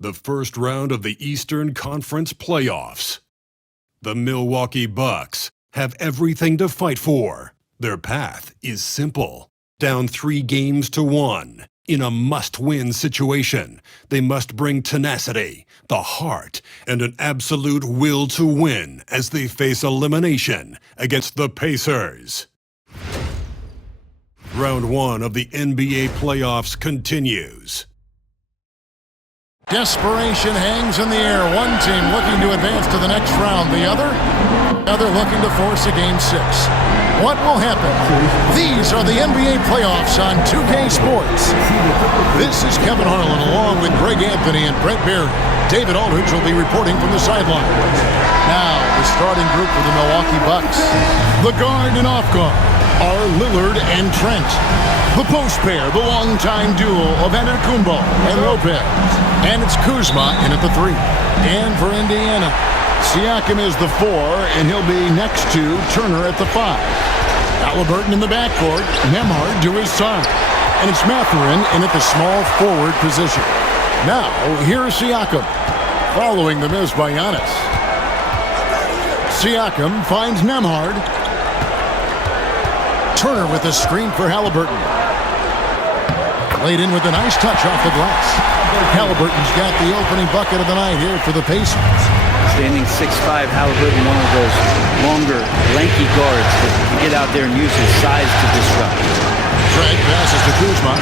the first round of the Eastern Conference playoffs. The Milwaukee Bucks have everything to fight for. Their path is simple. Down 3-1 in a must-win situation, they must bring tenacity, the heart, and an absolute will to win as they face elimination against the Pacers. Round 1 of the NBA playoffs continues. Desperation hangs in the air. One team looking to advance to the next round. The other looking to force a Game 6. What will happen? These are the NBA playoffs on 2K Sports. This is Kevin Harlan along with Greg Anthony and Brett Barry. David Aldridge will be reporting from the sideline. Now, the starting group for the Milwaukee Bucks. The guard and off guard are Lillard and Trent. The post pair, the longtime duo of Antetokounmpo and Lopez. And it's Kuzma in at the 3. And for Indiana, Siakam is the 4, and he'll be next to Turner at the 5. Halliburton in the backcourt, Nembhard to his side. And it's Mathurin in at the small forward position. Now, here's Siakam, following the miss by Giannis. Siakam finds Nembhard. Turner with a screen for Halliburton. Laid in with a nice touch off the glass. Halliburton's got the opening bucket of the night here for the Pacers. Standing 6'5", Halliburton, one of those longer, lanky guards that can get out there and use his size to disrupt. Trent passes to Kuzma.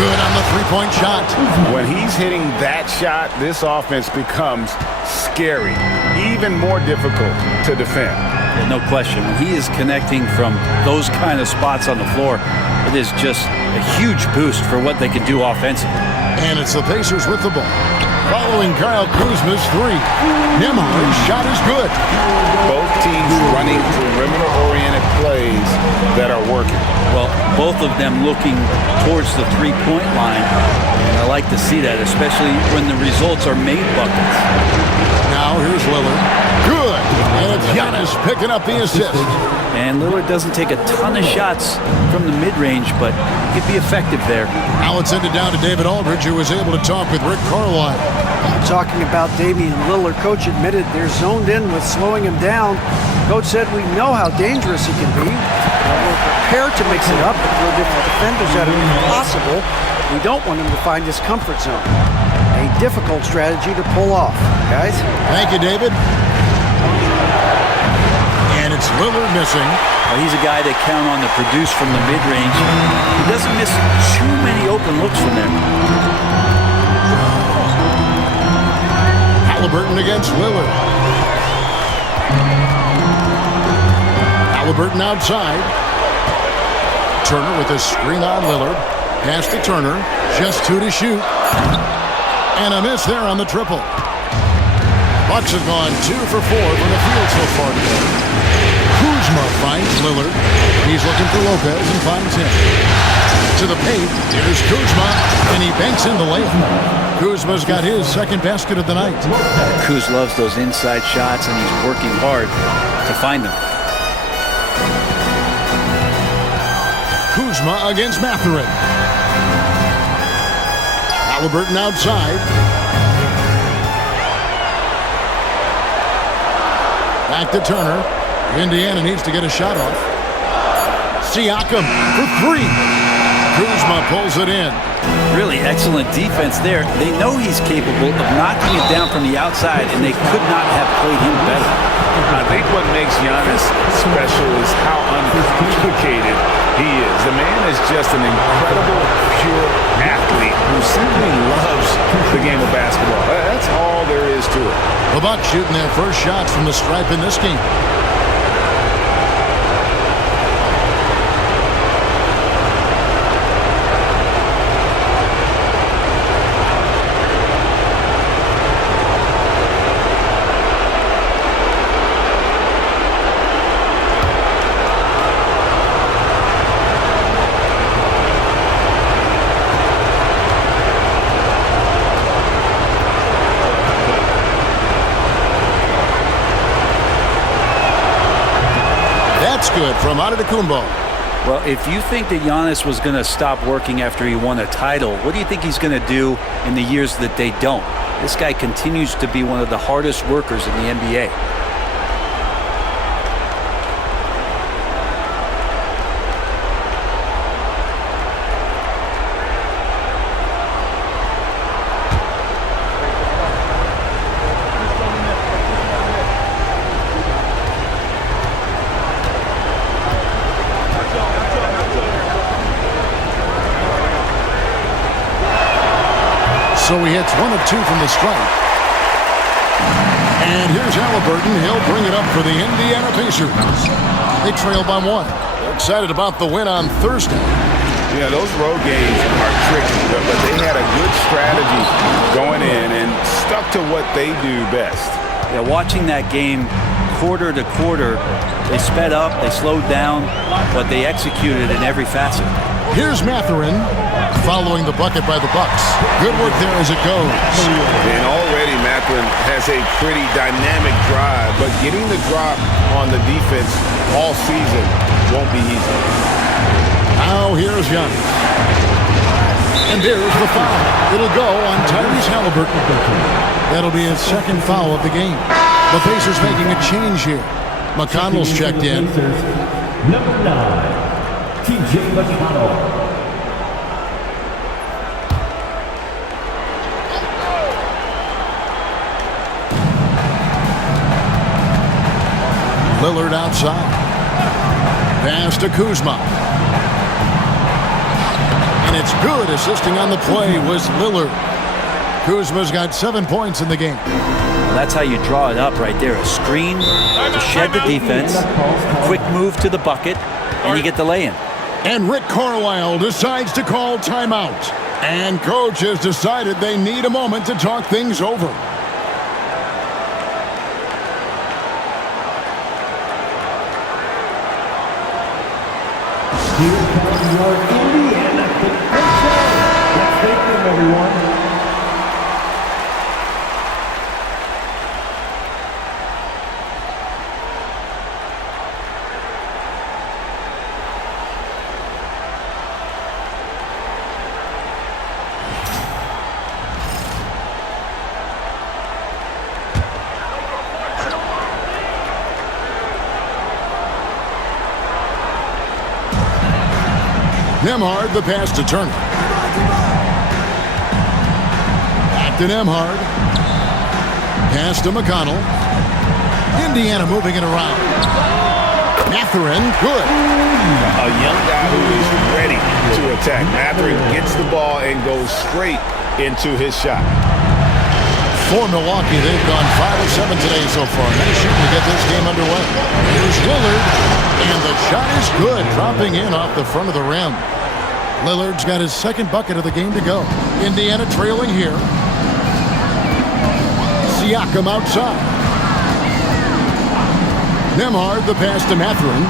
Good on the three-point shot. When he's hitting that shot, this offense becomes scary, even more difficult to defend. Well, no question. When he is connecting from those kind of spots on the floor, it is just a huge boost for what they can do offensively. And it's the Pacers with the ball. Following Kyle Kuzma's 3. Nembhard's shot is good. Both teams running perimeter-oriented plays that are working. Well, both of them looking towards the three-point line. And I like to see that, especially when the results are made buckets. Now here's Lillard. Good. And it's Giannis picking up the assist. And Lillard doesn't take a ton of shots from the mid-range, but he could be effective there. Now it's ended down to David Aldridge, who was able to talk with Rick Carlisle. Talking about Damian Lillard, coach admitted they're zoned in with slowing him down. Coach said we know how dangerous he can be. We're prepared to mix it up and throw different defenders at him if possible. We don't want him to find his comfort zone. A difficult strategy to pull off, guys. Thank you, David. And it's Lillard missing. Well, he's a guy that count on to produce from the mid-range. He doesn't miss too many open looks from there. Halliburton against Lillard. Halliburton outside. Turner with a screen on Lillard. Pass to Turner. Just 2 to shoot. And a miss there on the triple. Bucks have gone 2 for 4 from the field so far today. Kuzma finds Lillard. He's looking for Lopez and finds him. To the paint, here's Kuzma, and he banks in the layup. Kuzma's got his second basket of the night. Kuz loves those inside shots, and he's working hard to find them. Kuzma against Mathurin. Halliburton outside. Back to Turner. Indiana needs to get a shot off. Siakam for 3. Kuzma pulls it in. Really excellent defense there. They know he's capable of knocking it down from the outside, and they could not have played him better. I think what makes Giannis special is how uncomplicated he is. The man is just an incredible, pure athlete who simply loves the game of basketball. That's all there is to it. The Bucks shooting their first shots from the stripe in this game. Good from Antetokounmpo. Well, if you think that Giannis was going to stop working after he won a title, what do you think he's going to do in the years that they don't? This guy continues to be one of the hardest workers in the NBA. So he hits 1 of 2 from the stripe. And here's Halliburton. He'll bring it up for the Indiana Pacers. They trail by 1. They're excited about the win on Thursday. Yeah, those road games are tricky, but they had a good strategy going in and stuck to what they do best. Yeah, watching that game quarter to quarter, they sped up, they slowed down, but they executed in every facet. Here's Mathurin following the bucket by the Bucks. Good work there as it goes. And already Mathurin has a pretty dynamic drive, but getting the drop on the defense all season won't be easy. Now here's Giannis. And there's the foul. It'll go on Tyrese Halliburton. That'll be his second foul of the game. The Pacers making a change here. McConnell's checked in. Number 9, T.J. McConnell. Lillard outside. Pass to Kuzma. And it's good. Assisting on the play was Lillard. Kuzma's got 7 points in the game. Well, that's how you draw it up right there. A screen to shed the defense, a quick move to the bucket, and you get the lay-in. And Rick Carlisle decides to call timeout. And coach has decided they need a moment to talk things over. Here comes your Indiana Pacers. Let's thank them, everyone. Nembhard, the pass to Turner. Back to Nembhard. Pass to McConnell. Indiana moving it around. Mathurin, good. A young guy who is ready to attack. Mathurin gets the ball and goes straight into his shot. For Milwaukee, they've gone 5 of 7 today so far. Nice shooting to get this game underway. Here's Lillard, and the shot is good, dropping in off the front of the rim. Lillard's got his second bucket of the game to go. Indiana trailing here. Siakam outside. Nembhard, the pass to Mathurin.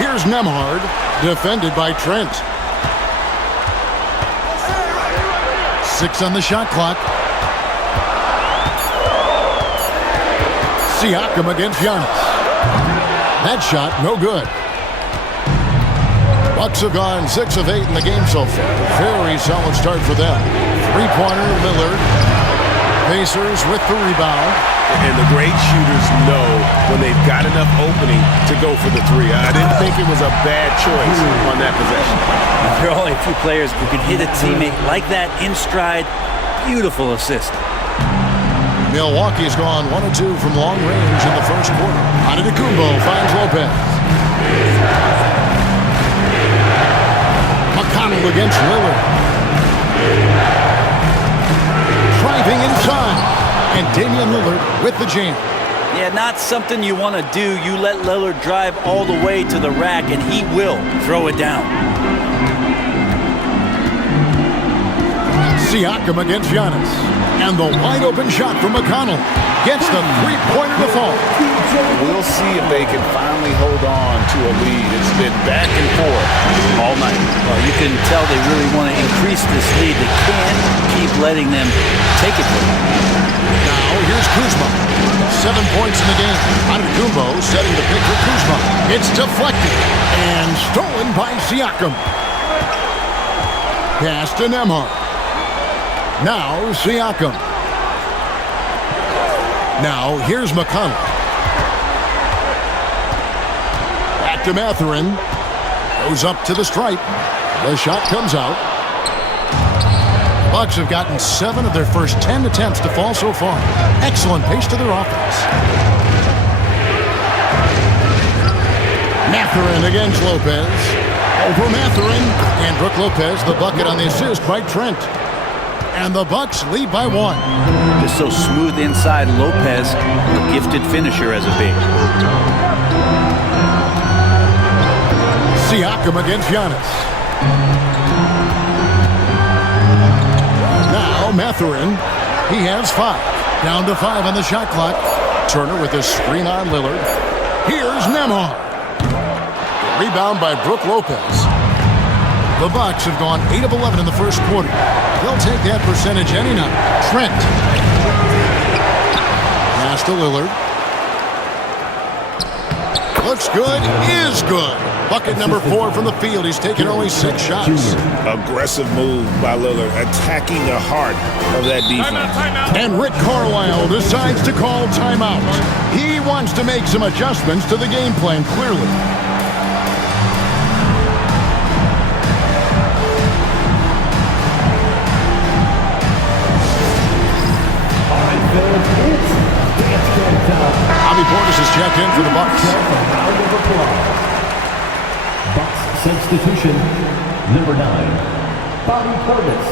Here's Nembhard, defended by Trent. 6 on the shot clock. Siakam against Giannis. That shot, no good. Bucks have gone 6 of 8 in the game so far. Very solid start for them. Three-pointer, Lillard. Pacers with the rebound. And the great shooters know when they've got enough opening to go for the three. I didn't think it was a bad choice on that possession. There are only a few players who can hit a teammate like that in stride. Beautiful assist. Milwaukee's gone 1 of 2 from long range in the first quarter. Antetokounmpo finds Lopez. McConnell against Lillard. Driving inside. And Damian Lillard with the jam. Yeah, not something you want to do. You let Lillard drive all the way to the rack, and he will throw it down. Siakam against Giannis. And the wide-open shot from McConnell gets the three-pointer to fall. We'll see if they can finally hold on to a lead. It's been back and forth all night. Well, you can tell they really want to increase this lead. They can't keep letting them take it from them. Now, here's Kuzma. 7 points in the game. Antetokounmpo setting the pick for Kuzma. It's deflected and stolen by Siakam. Pass to Nembhard. Now, Siakam. Now, here's McConnell. Back to Mathurin. Goes up to the stripe. The shot comes out. Bucks have gotten 7 of their first 10 attempts to fall so far. Excellent pace to their offense. Mathurin against Lopez. Over Mathurin. And Brook Lopez, the bucket on the assist by Trent. And the Bucks lead by 1. Just so smooth inside. Lopez, a gifted finisher as a big. Siakam against Giannis. Now Mathurin. He has 5. Down to 5 on the shot clock. Turner with a screen on Lillard. Here's Nembhard. Rebound by Brook Lopez. The Bucks have gone 8 of 11 in the first quarter. They'll take that percentage any night. Trent. Pass to Lillard. Looks good. Is good. Bucket number 4 from the field. He's taken only 6 shots. Aggressive move by Lillard, attacking the heart of that defense. And Rick Carlisle decides to call timeout. He wants to make some adjustments to the game plan, clearly. Bobby Portis is checked in for the Bucks. Bucks substitution, number 9, Bobby Portis.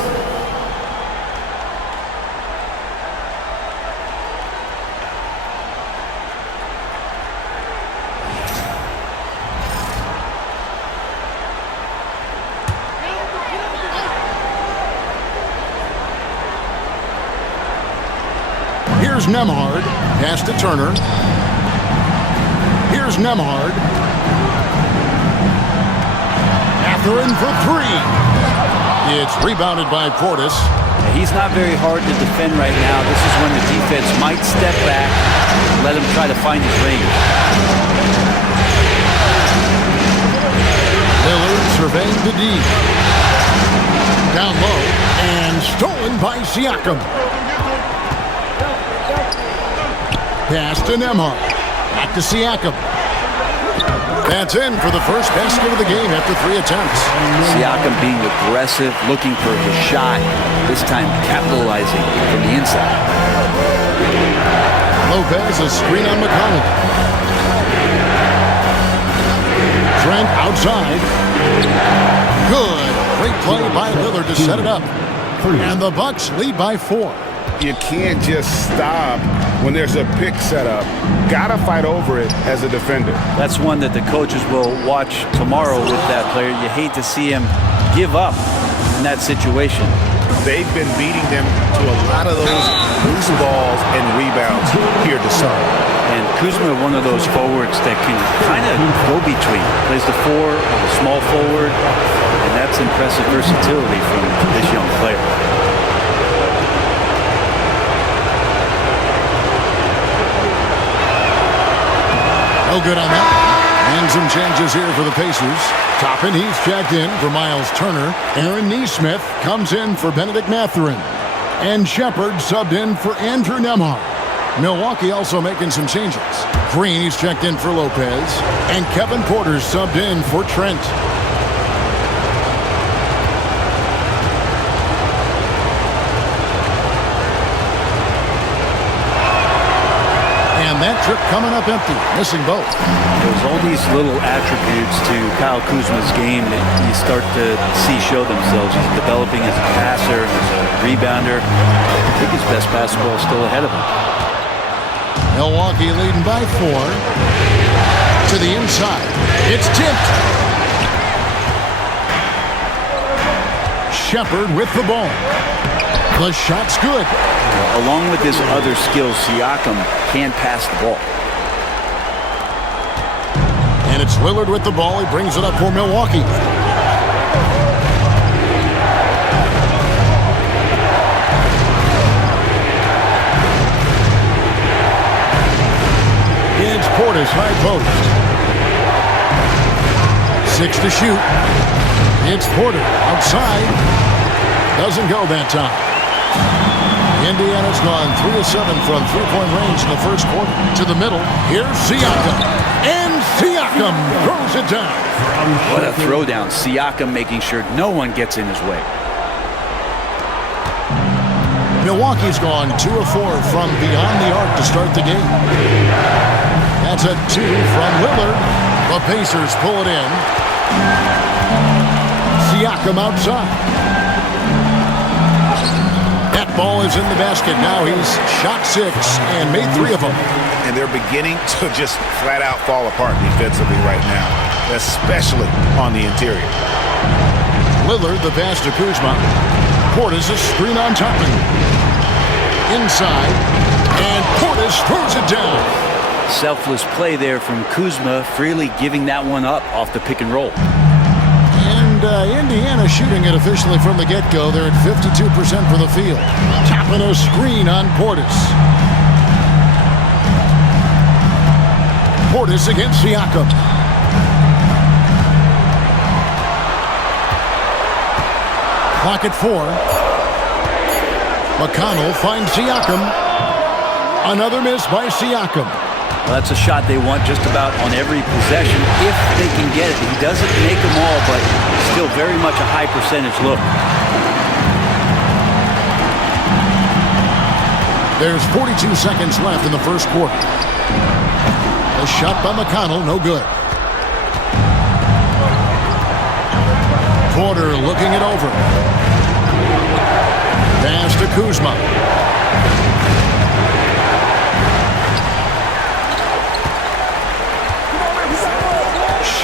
Here's Nembhard. Pass to Turner. Here's Nembhard. Mathurin for 3. It's rebounded by Portis. He's not very hard to defend right now. This is when the defense might step back and let him try to find his range. Lillard surveying the D. Down low and stolen by Siakam. Pass to Nembhard. Back to Siakam. That's in for the first basket of the game after 3 attempts. Siakam being aggressive, looking for his shot, this time capitalizing from the inside. Lopez, a screen on McConnell. Trent outside. Good. Great play by Lillard to set it up. And the Bucks lead by 4. You can't just stop when there's a pick set up. Gotta fight over it as a defender. That's one that the coaches will watch tomorrow with that player. You hate to see him give up in that situation. They've been beating them to a lot of those loose balls and rebounds here to start. And Kuzma, one of those forwards that can kind of go between. Plays the 4 or the small forward, and that's impressive versatility from this young player. No good on that. And some changes here for the Pacers. Toppin, he's checked in for Miles Turner. Aaron Nesmith comes in for Benedict Mathurin. And Shepard subbed in for Andrew Nembhard. Milwaukee also making some changes. Green, he's checked in for Lopez. And Kevin Porter subbed in for Trent. And that trip coming up empty, missing both. There's all these little attributes to Kyle Kuzma's game that you start to see show themselves. He's developing as a passer, as a rebounder. I think his best basketball is still ahead of him. Milwaukee leading by 4. To the inside. It's tipped. Shepard with the ball. The shot's good. Along with his other skills, Siakam can pass the ball. And it's Lillard with the ball. He brings it up for Milwaukee. It's Portis, high post. 6 to shoot. It's Porter outside. Doesn't go that time. Indiana's gone 3 of 7 from three-point range in the first quarter. To the middle. Here's Siakam. And Siakam throws it down. What a throwdown. Siakam making sure no one gets in his way. Milwaukee's gone 2 of 4 from beyond the arc to start the game. That's a 2 from Lillard. The Pacers pull it in. Siakam outside. That ball is in the basket. Now he's shot 6 and made 3 of them. And they're beginning to just flat out fall apart defensively right now, especially on the interior. Lillard, the pass to Kuzma. Portis a screen on Toppin. Inside. And Portis throws it down. Selfless play there from Kuzma, freely giving that one up off the pick and roll. Indiana shooting it officially from the get-go. They're at 52% for the field. Tapping a screen on Portis. Portis against Siakam. Clock at 4. McConnell finds Siakam. Another miss by Siakam. Well, that's a shot they want just about on every possession if they can get it. He doesn't make them all, but still very much a high percentage look. There's 42 seconds left in the first quarter. A shot by McConnell, no good. Porter looking it over. Pass to Kuzma.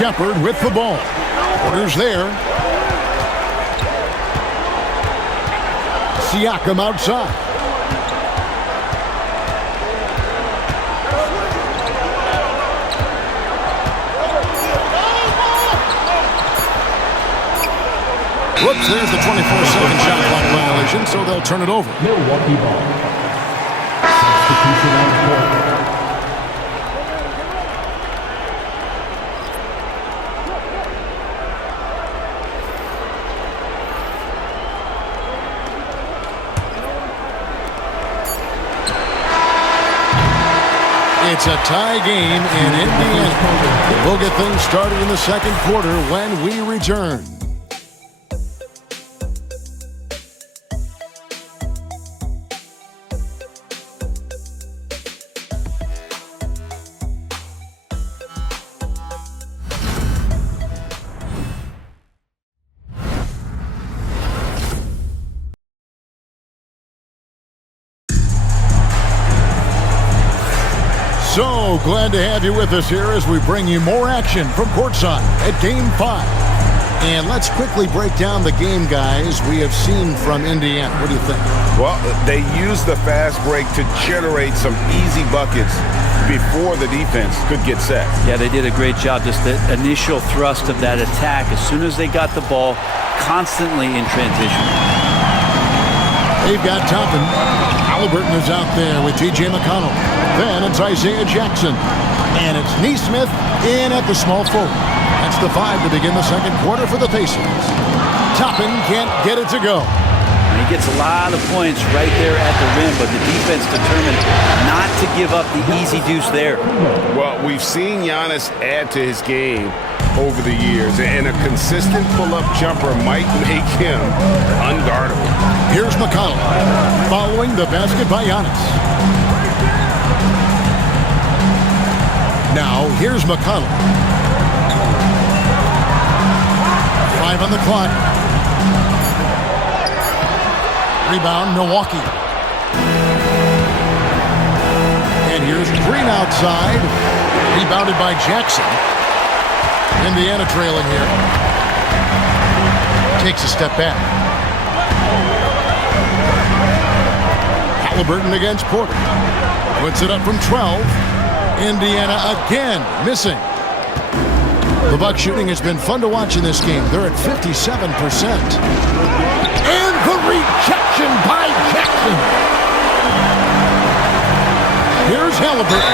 Shepard with the ball. Porter's there. Siakam outside. Whoops, there's the 24-second shot clock violation, so they'll turn it over. Milwaukee ball. Substitution on the court. It's a tie game in Indiana. We'll get things started in the second quarter when we return. So glad to have you with us here as we bring you more action from courtside at Game 5. And let's quickly break down the game, guys, we have seen from Indiana. What do you think? Well, they used the fast break to generate some easy buckets before the defense could get set. Yeah, they did a great job. Just the initial thrust of that attack, as soon as they got the ball, constantly in transition. They've got Toppin. Halliburton is out there with T.J. McConnell. Then it's Isaiah Jackson. And it's Neesmith in at the small forward. That's the 5 to begin the second quarter for the Pacers. Toppin can't get it to go. He gets a lot of points right there at the rim, but the defense determined not to give up the easy deuce there. Well, we've seen Giannis add to his game over the years, and a consistent pull-up jumper might make him unguardable. Here's McConnell following the basket by Giannis. Now, here's McConnell. 5 on the clock. Rebound, Milwaukee. And here's Green outside. Rebounded by Jackson. Indiana trailing here. Takes a step back. Halliburton against Porter. Puts it up from 12. Indiana again missing. The Bucks shooting has been fun to watch in this game. They're at 57%. And the rejection by Jackson. Here's Halliburton.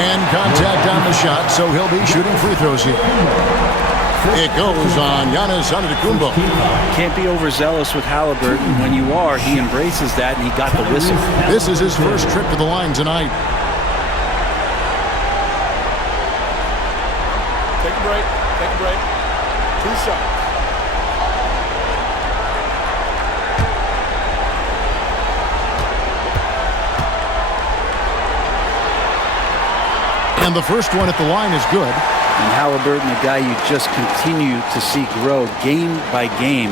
And contact on the shot, so he'll be shooting free throws here. It goes on Giannis Antetokounmpo. Can't be overzealous with Halliburton. When you are, he embraces that, and he got the whistle. This is his first trip to the line tonight. Take a break. Take a break. 2 shots. And the first one at the line is good. And Halliburton, a guy you just continue to see grow game by game,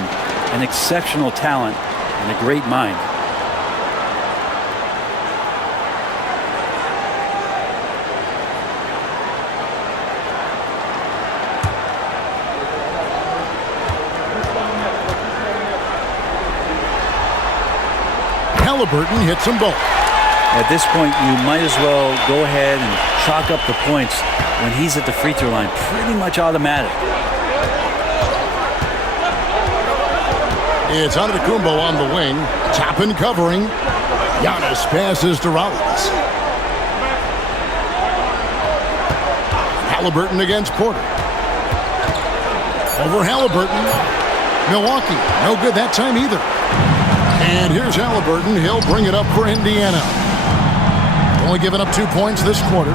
an exceptional talent and a great mind. Halliburton hits them both. At this point, you might as well go ahead and chalk up the points when he's at the free throw line. Pretty much automatic. It's Antetokounmpo on the wing. Top and covering. Giannis passes to Rollins. Halliburton against Porter. Over Halliburton. Milwaukee. No good that time either. And here's Halliburton. He'll bring it up for Indiana. Only given up 2 points this quarter.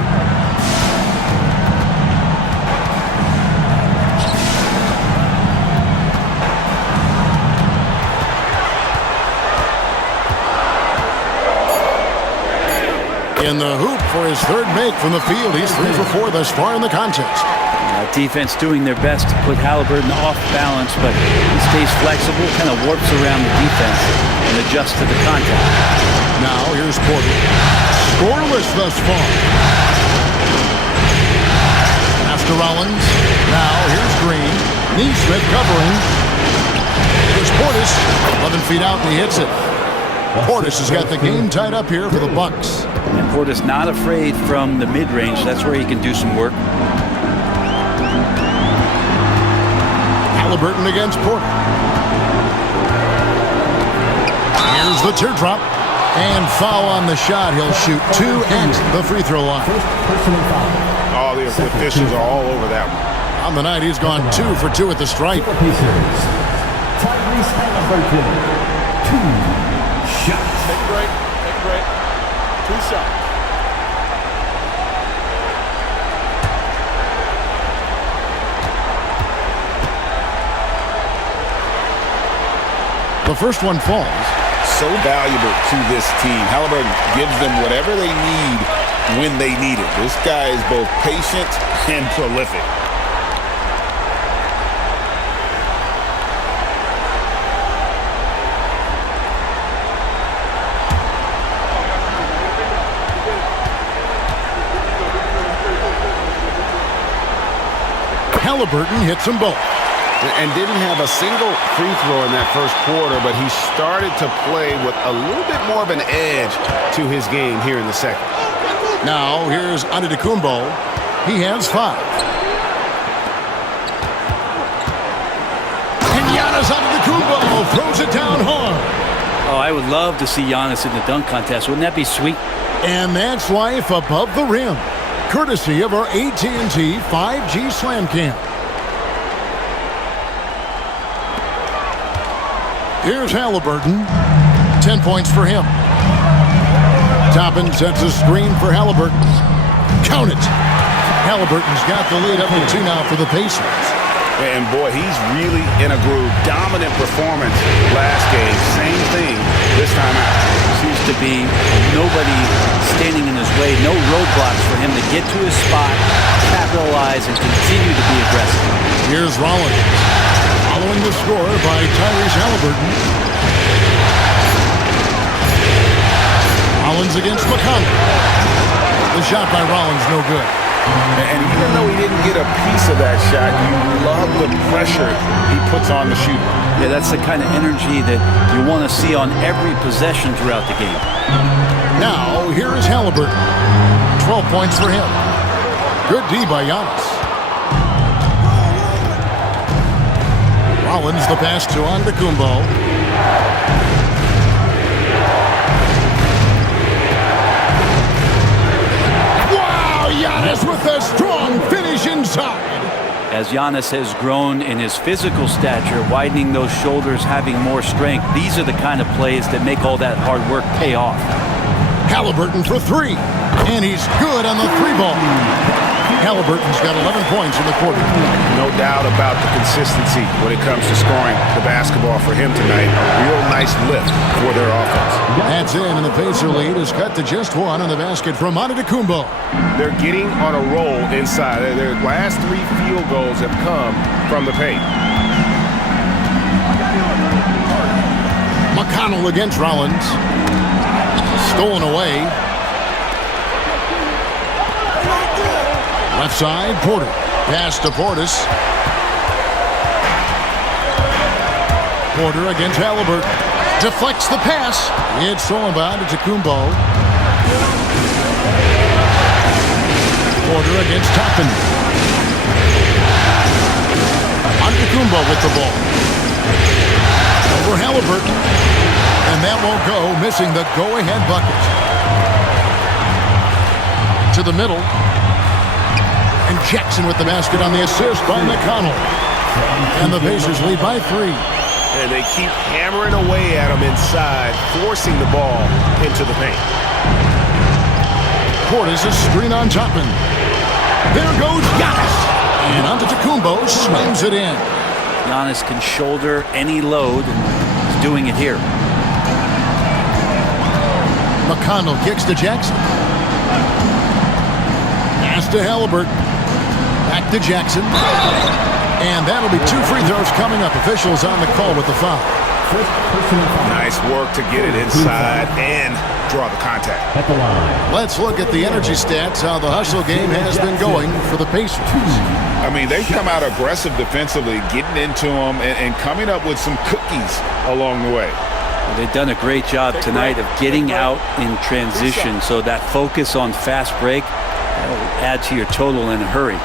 In the hoop for his third make from the field. He's 3 for 4 thus far in the contest. Defense doing their best to put Halliburton off balance, but he stays flexible, kind of warps around the defense and adjusts to the contact. Now here's Porter. Scoreless thus far. Pass to Rollins. Now here's Green. Neesmith covering. Here's Portis. 11 feet out and he hits it. Portis has got the game tied up here for the Bucks. And Portis not afraid from the mid-range. That's where he can do some work. Halliburton against Porter. Here's the teardrop. And foul on the shot. He'll shoot 2 at the free throw line. All the officials are all over that one. On the night, he's gone 2 for 2 at the stripe. PACERS. Tyrese Halliburton. 2 shots. Take a break. Take a break. 2 shots. The first one falls. So valuable to this team. Halliburton gives them whatever they need when they need it. This guy is both patient and prolific. Halliburton hits them both. And didn't have a single free throw in that first quarter, but he started to play with a little bit more of an edge to his game here in the second. Now, here's Antetokounmpo. He has 5. And Giannis Antetokounmpo throws it down hard. Oh, I would love to see Giannis in the dunk contest. Wouldn't that be sweet? And that's life above the rim, courtesy of our AT&T 5G Slam Cam. Here's Halliburton. 10 points for him. Toppin sets a screen for Halliburton. Count it. Halliburton's got the lead up to 2 now for the Pacers. And boy, he's really in a groove. Dominant performance last game. Same thing this time out. Seems to be nobody standing in his way. No roadblocks for him to get to his spot, capitalize, and continue to be aggressive. Here's Rollins. Following the score by Tyrese Halliburton. Rollins against McConnell. The shot by Rollins, no good. And even though he didn't get a piece of that shot, you love the pressure he puts on the shooter. Yeah, that's the kind of energy that you want to see on every possession throughout the game. Now, here is Halliburton. 12 points for him. Good D by Giannis. Rollins the pass to Antetokounmpo. Wow, Giannis with a strong finish inside. As Giannis has grown in his physical stature, widening those shoulders, having more strength, these are the kind of plays that make all that hard work pay off. Halliburton for three, and he's good on the three ball. Halliburton's got 11 points in the quarter. No doubt about the consistency when it comes to scoring the basketball for him tonight. A real nice lift for their offense. That's in, and the Pacer lead is cut to just one on the basket from Antetokounmpo. They're getting on a roll inside. Their last 3 field goals have come from the paint. McConnell against Rollins. Stolen away. Left side, Porter. Pass to Portis. Porter against Halliburton. Deflects the pass. It's stolen by Antetokounmpo. Porter against Toppin. Antetokounmpo with the ball. Over Halliburton. And that won't go, missing the go-ahead bucket. To the middle. And Jackson with the basket on the assist by McConnell. And the Pacers lead by 3. And they keep hammering away at him inside, forcing the ball into the paint. Portis a screen on Toppin. There goes Giannis. And Antetokounmpo slams it in. Giannis can shoulder any load, and he's doing it here. McConnell kicks to Jackson. Pass to Halliburton. Back to Jackson. And that'll be 2 free throws coming up. Officials on the call with the foul. Nice work to get it inside and draw the contact. At the line. Let's look at the energy stats, how the hustle game has been going for the Pacers. I mean, they've come out aggressive defensively, getting into them and coming up with some cookies along the way. Well, they've done a great job tonight of getting out in transition, so that focus on fast break, that'll add to your total in a hurry.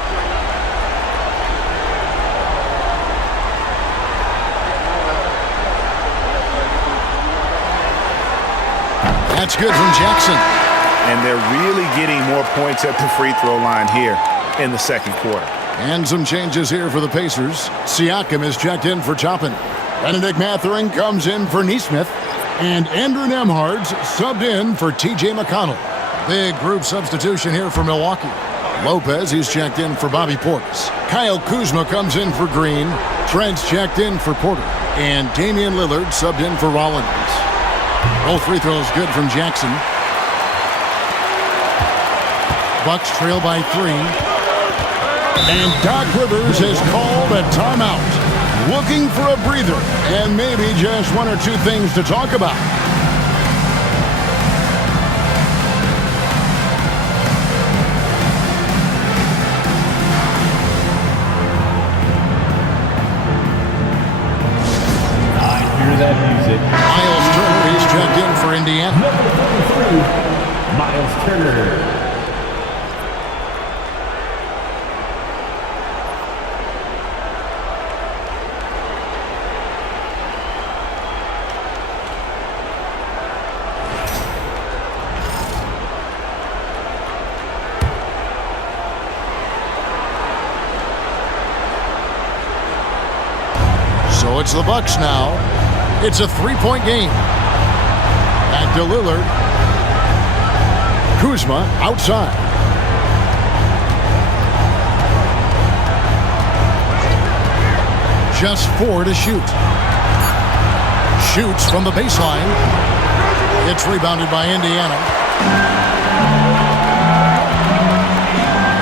That's good from Jackson. And they're really getting more points at the free throw line here in the second quarter. And some changes here for the Pacers. Siakam is checked in for Toppin. Benedict Mathurin comes in for Nesmith. And Andrew Nembhard's subbed in for T.J. McConnell. Big group substitution here for Milwaukee. Lopez, he's checked in for Bobby Portis. Kyle Kuzma comes in for Green. Trent's checked in for Porter. And Damian Lillard subbed in for Rollins. Both free throws good from Jackson. Bucks trail by 3. And Doc Rivers has called a timeout. Looking for a breather and maybe just 1 or 2 things to talk about. I hear that music. Miles Turner, he's checked in for Indiana. Number 33, Miles Turner. So it's the Bucks now. It's a 3-point game. Back to Lillard. Kuzma outside. Just 4 to shoot. Shoots from the baseline. It's rebounded by Indiana.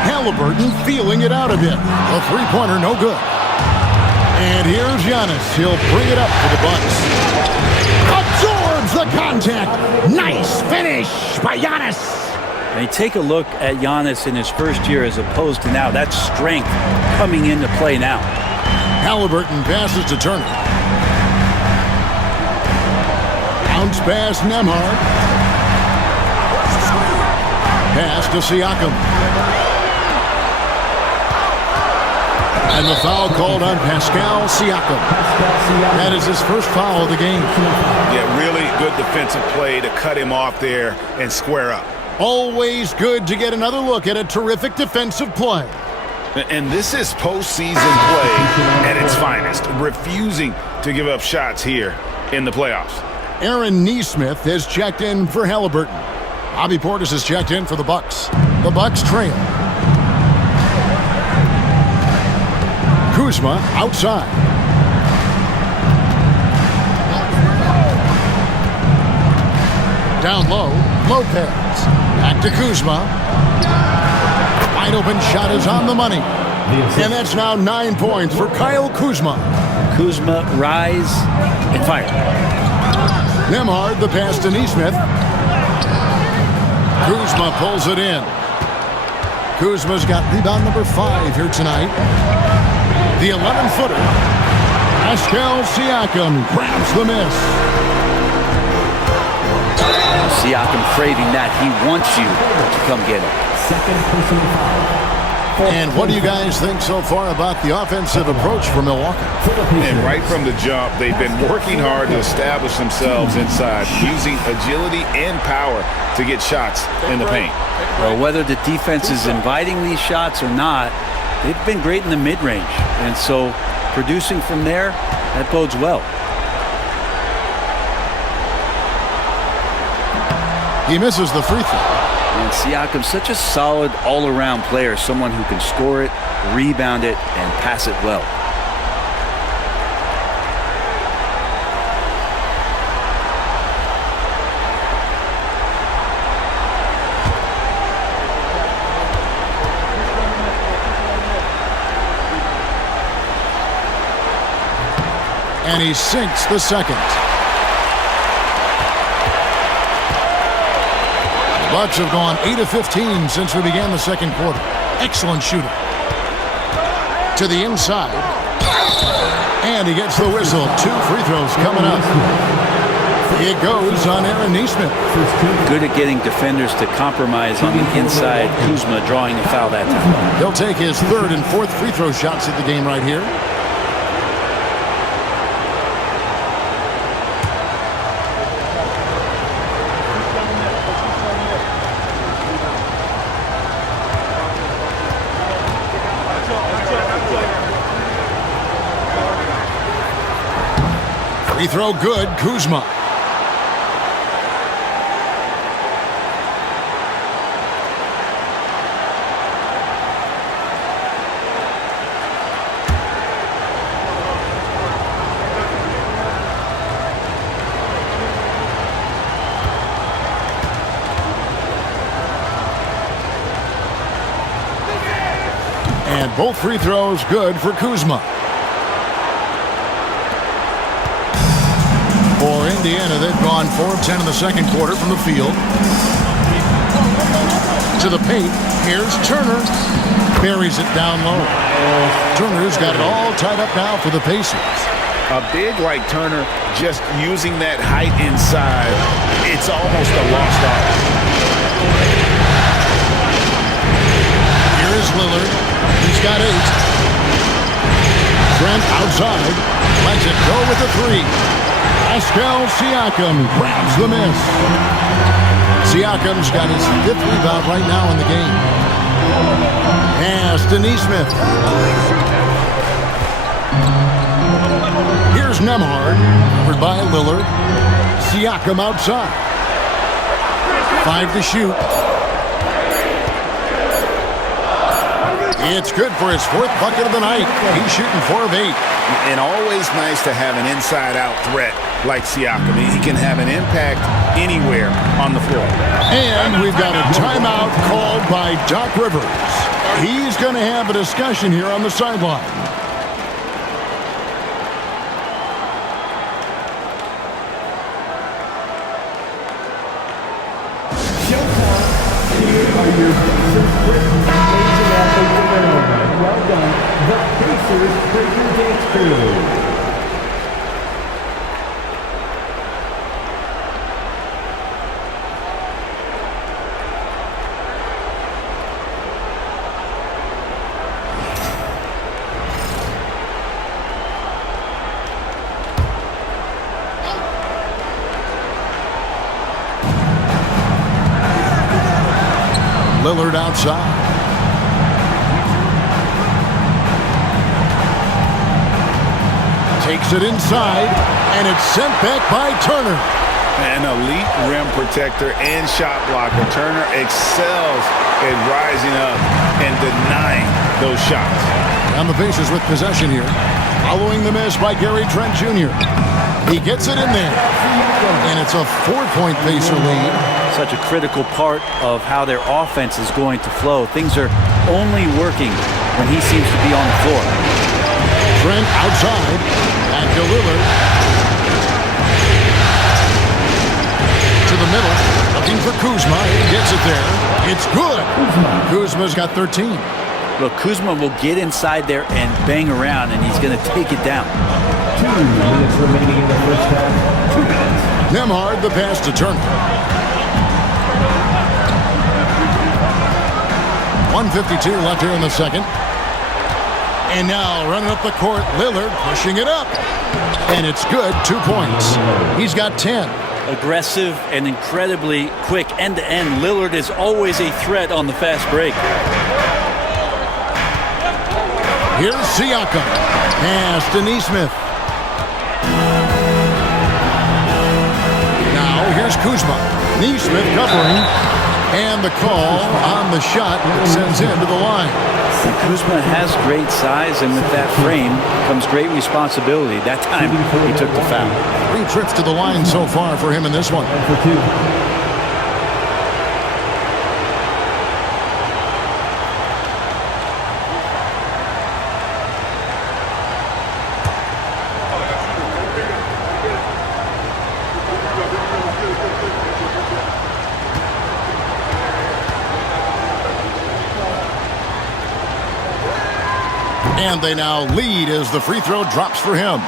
Halliburton feeling it out a bit. A 3-pointer, no good. And here's Giannis. He'll bring it up for the Bucks. Absorbs the contact. Nice finish by Giannis. And you take a look at Giannis in his first year as opposed to now. That's strength coming into play now. Halliburton passes to Turner. Bounce pass Nembhard. Pass to Siakam. And the foul called on Pascal Siakam. That is his first foul of the game. Yeah, really good defensive play to cut him off there and square up. Always good to get another look at a terrific defensive play. And this is postseason play at its finest, refusing to give up shots here in the playoffs. Aaron Nesmith has checked in for Halliburton. Bobby Portis has checked in for the Bucks. The Bucks trail. Kuzma outside. Down low, Lopez. Back to Kuzma. Wide open shot is on the money. And that's now 9 points for Kyle Kuzma. Kuzma, rise and fire. Nembhard, the pass to Nesmith. Kuzma pulls it in. Kuzma's got rebound number 5 here tonight. The 11-footer. Pascal Siakam grabs the miss. Siakam craving that. He wants you to come get him. Second personal foul. And what do you guys think so far about the offensive approach for Milwaukee? And right from the jump, they've been working hard to establish themselves inside, using agility and power to get shots in the paint. Well, whether the defense is inviting these shots or not, they've been great in the mid-range. And so producing from there, that bodes well. He misses the free throw. And Siakam's such a solid all-around player, someone who can score it, rebound it, and pass it well. And he sinks the second. Bucks have gone 8 of 15 since we began the second quarter. Excellent shooting. To the inside. And he gets the whistle. 2 free throws coming up. It goes on Aaron Nesmith. Good at getting defenders to compromise on the inside. Kuzma drawing a foul that time. He'll take his 3rd and 4th free throw shots at the game right here. Free throw good, Kuzma. And both free throws good for Kuzma. For Indiana, they've gone 4 of 10 in the second quarter from the field. To the paint. Here's Turner. Buries it down low. Turner's got it all tied up now for the Pacers. A big like Turner, just using that height inside, it's almost a lost art. Here is Lillard. He's got 8. Trent outside. Lets it go with the 3. Pascal Siakam grabs the miss. Siakam's got his 5th rebound right now in the game. Pass to Nesmith. Here's Nembhard, covered by Lillard. Siakam outside. 5 to shoot. It's good for his 4th bucket of the night. He's shooting 4 of 8. And always nice to have an inside-out threat like Siakam. He can have an impact anywhere on the floor. And we've got a timeout called by Doc Rivers. He's going to have a discussion here on the sideline. Showtime. Here are your Pacers amazing athletes available. Well done, the Pacers Breaker Dance Crew. Lillard outside. Takes it inside, and it's sent back by Turner. An elite rim protector and shot blocker. Turner excels at rising up and denying those shots. And the Pacers with possession here. Following the miss by Gary Trent Jr. He gets it in there. And it's a 4-point Pacer lead. Such a critical part of how their offense is going to flow. Things are only working when he seems to be on the floor. Trent outside. And to Lillard. To the middle. Looking for Kuzma. He gets it there. It's good. Kuzma's got 13. Look, Kuzma will get inside there and bang around, and he's going to take it down. 2 minutes remaining in the first half. 2 minutes. Nembhard, the pass to Turner. 1:52 left here in the second. And now running up the court, Lillard pushing it up. And it's good, 2 points. He's got 10. Aggressive and incredibly quick end-to-end. Lillard is always a threat on the fast break. Here's Siakam. Pass to Nesmith. Now here's Kuzma. Nesmith covering. And the call on the shot that sends him to the line. Kuzma has great size, and with that frame comes great responsibility. That time he took the foul. 3 trips to the line so far for him in this one. For 2. And they now lead as the free throw drops for him.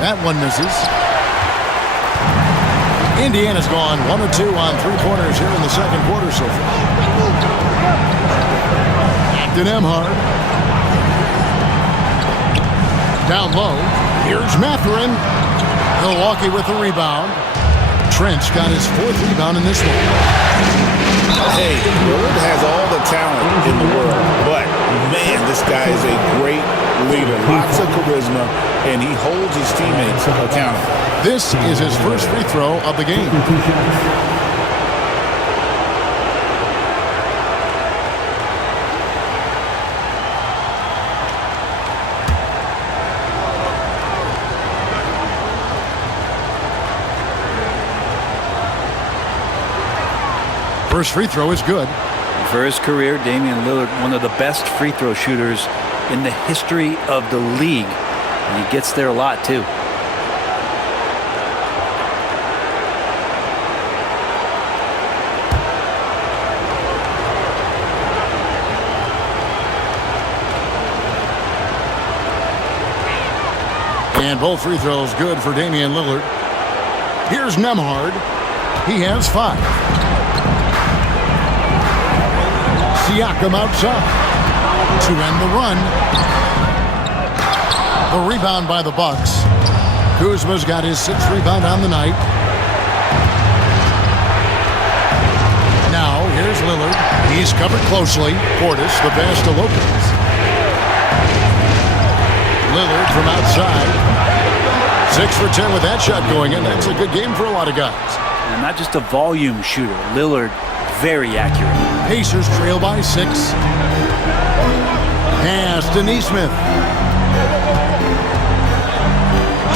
That one misses. Indiana's gone 1 of 2 on 3-pointers here in the second quarter so far. Back to Nembhard. Down low. Here's Mathurin. Milwaukee with the rebound. Trent's got his 4th rebound in this one. Hey, Lillard has all the talent in the world, but man, this guy is a great leader. Lots of charisma, and he holds his teammates accountable. This is his first free throw of the game. First free throw is good. For his career, Damian Lillard, one of the best free throw shooters in the history of the league. And he gets there a lot, too. And both free throws good for Damian Lillard. Here's Nembhard. He has 5. Siakam outside to end the run. The rebound by the Bucks. Kuzma's got his 6th rebound on the night. Now here's Lillard. He's covered closely. Portis, the pass to Lopez. Lillard from outside. 6 for 10 with that shot going in. That's a good game for a lot of guys. And not just a volume shooter. Lillard, very accurate. Pacers trail by 6. Pass to Nesmith.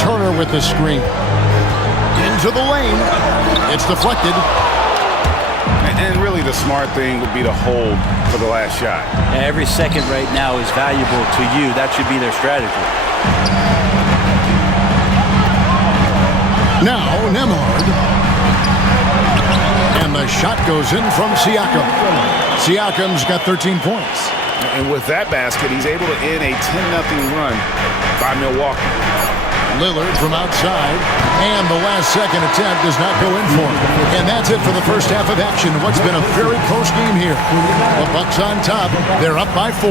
Turner with the screen. Into the lane. It's deflected. And really the smart thing would be to hold for the last shot. Every second right now is valuable to you. That should be their strategy. Now Nembhard. And the shot goes in from Siakam. Siakam's got 13 points. And with that basket, he's able to end a 10-0 run by Milwaukee. Lillard from outside, and the last second attempt does not go in for him. And that's it for the first half of action. What's been a very close game here. The Bucks on top. They're up by 4.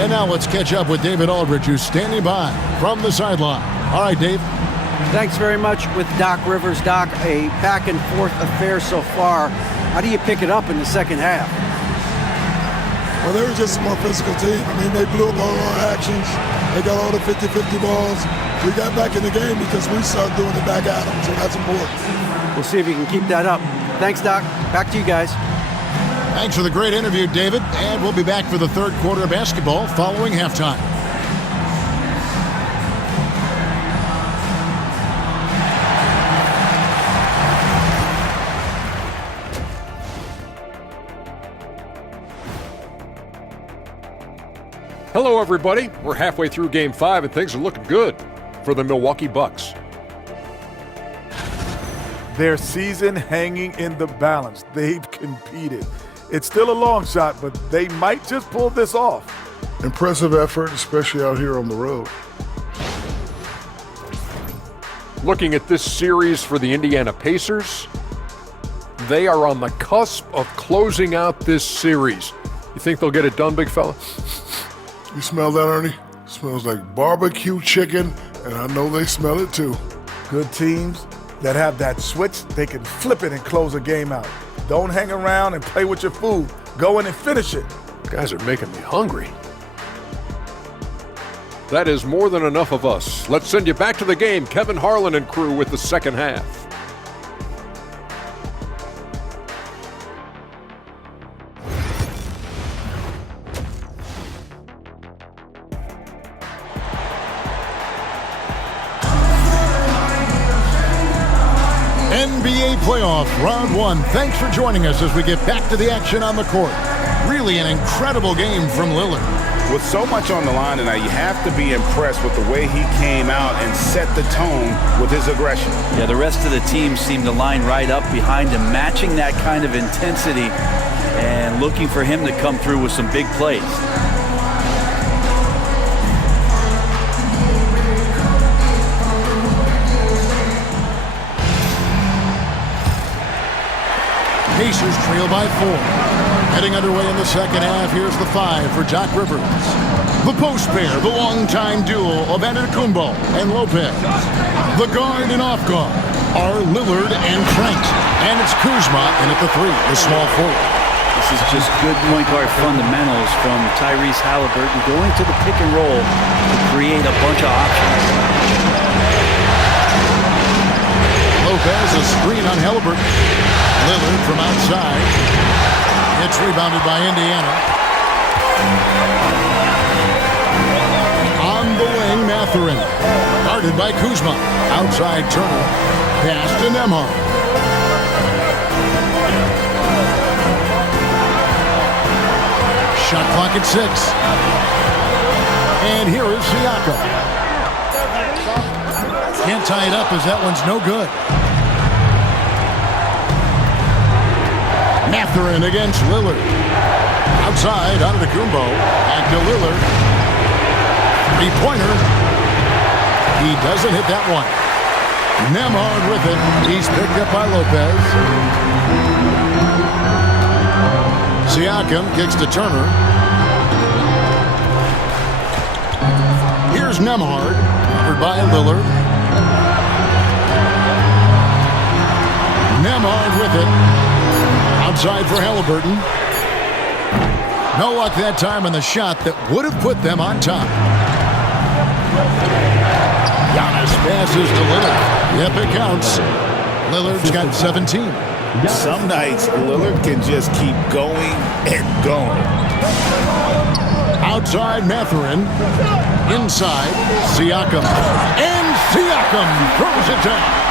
And now let's catch up with David Aldridge, who's standing by from the sideline. All right, Dave. Thanks very much with Doc Rivers. Doc, a back-and-forth affair so far. How do you pick it up in the second half? Well, they were just a more physical team. I mean, they blew up all our actions. They got all the 50-50 balls. We got back in the game because we started doing it back at them, so that's important. We'll see if you can keep that up. Thanks, Doc. Back to you guys. Thanks for the great interview, David. And we'll be back for the third quarter of basketball following halftime. Hello, everybody. We're halfway through Game 5, and things are looking good for the Milwaukee Bucks. Their season hanging in the balance. They've competed. It's still a long shot, but they might just pull this off. Impressive effort, especially out here on the road. Looking at this series for the Indiana Pacers, they are on the cusp of closing out this series. You think they'll get it done, big fella? You smell that, Ernie? It smells like barbecue chicken, and I know they smell it too. Good teams that have that switch, they can flip it and close a game out. Don't hang around and play with your food. Go in and finish it. You guys are making me hungry. That is more than enough of us. Let's send you back to the game. Kevin Harlan and crew with the second half. NBA playoff round 1. Thanks for joining us as we get back to the action on the court. Really an incredible game from Lillard. With so much on the line tonight, you have to be impressed with the way he came out and set the tone with his aggression. Yeah, the rest of the team seemed to line right up behind him, matching that kind of intensity and looking for him to come through with some big plays. Pacers trail by 4. Heading underway in the second half, here's the 5 for Doc Rivers. The post pair, the longtime duo of Antetokounmpo and Lopez. The guard and off guard are Lillard and Trent. And it's Kuzma in at the 3, the small forward. This is just good point guard fundamentals from Tyrese Halliburton going to the pick and roll to create a bunch of options. Lopez, a screen on Halliburton. Lillard from outside. It's rebounded by Indiana. On the wing, Mathurin. Guarded by Kuzma. Outside Turner. Pass to Nembhard. Shot clock at 6. And here is Siakam. Can't tie it up as that one's no good. Mathurin against Lillard. Outside, Antetokounmpo. Back to Lillard. Three-pointer. He doesn't hit that one. Nembhard with it. He's picked up by Lopez. Siakam kicks to Turner. Here's Nembhard. Covered by Lillard. Nembhard with it. Outside for Halliburton. No luck that time on the shot that would have put them on top. Giannis passes to Lillard. Yep, it counts. Lillard's got 17. Some nights, Lillard can just keep going and going. Outside Mathurin. Inside Siakam. And Siakam throws it down.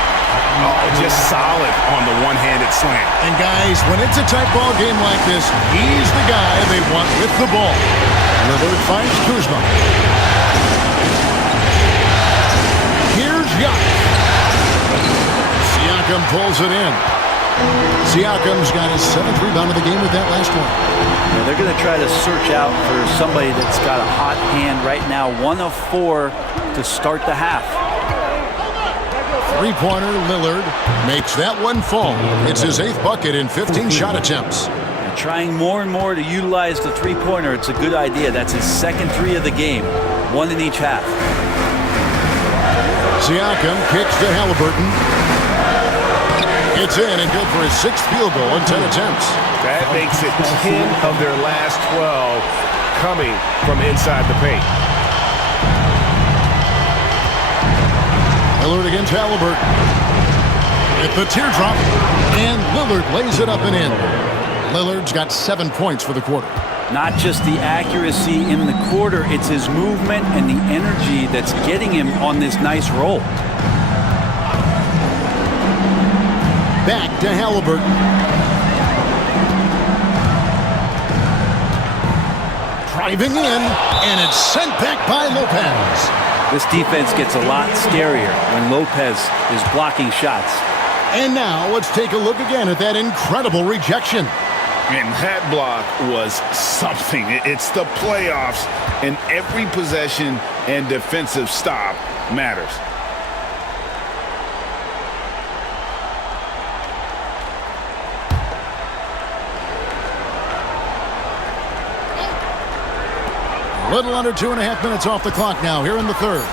Oh, just solid on the one-handed slam. And guys, when it's a tight ball game like this, he's the guy they want with the ball. Lillard finds Kuzma. Here's Giannis. Siakam pulls it in. Siakam's got his 7th rebound of the game with that last one. Yeah, they're going to try to search out for somebody that's got a hot hand right now. 1 of 4 to start the half. Three-pointer, Lillard makes that one fall. It's his 8th bucket in 15 shot attempts. They're trying more and more to utilize the three-pointer. It's a good idea. That's his 2nd 3 of the game. 1 in each half. Siakam kicks to Halliburton. It's in and good for his 6th field goal in 10 attempts. That makes it 10 of their last 12 coming from inside the paint. Lillard against Halliburton. With the teardrop, and Lillard lays it up and in. Lillard's got 7 points for the quarter. Not just the accuracy in the quarter, it's his movement and the energy that's getting him on this nice roll. Back to Halliburton. Driving in, and it's sent back by Lopez. This defense gets a lot scarier when Lopez is blocking shots. And now let's take a look again at that incredible rejection. And that block was something. It's the playoffs, and every possession and defensive stop matters. A little under 2.5 minutes off the clock now here in the third.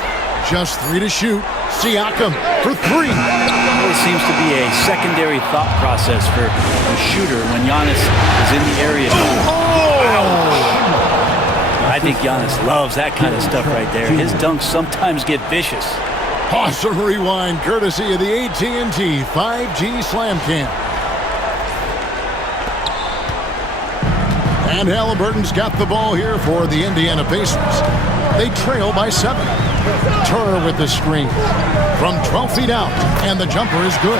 Just 3 to shoot. Siakam for 3. It seems to be a secondary thought process for the shooter when Giannis is in the area. I think Giannis loves that kind of stuff right there. His dunks sometimes get vicious. Awesome rewind courtesy of the AT&T 5G Slam Cam. And Halliburton's got the ball here for the Indiana Pacers. They trail by 7. Turner with the screen from 12 feet out, and the jumper is good.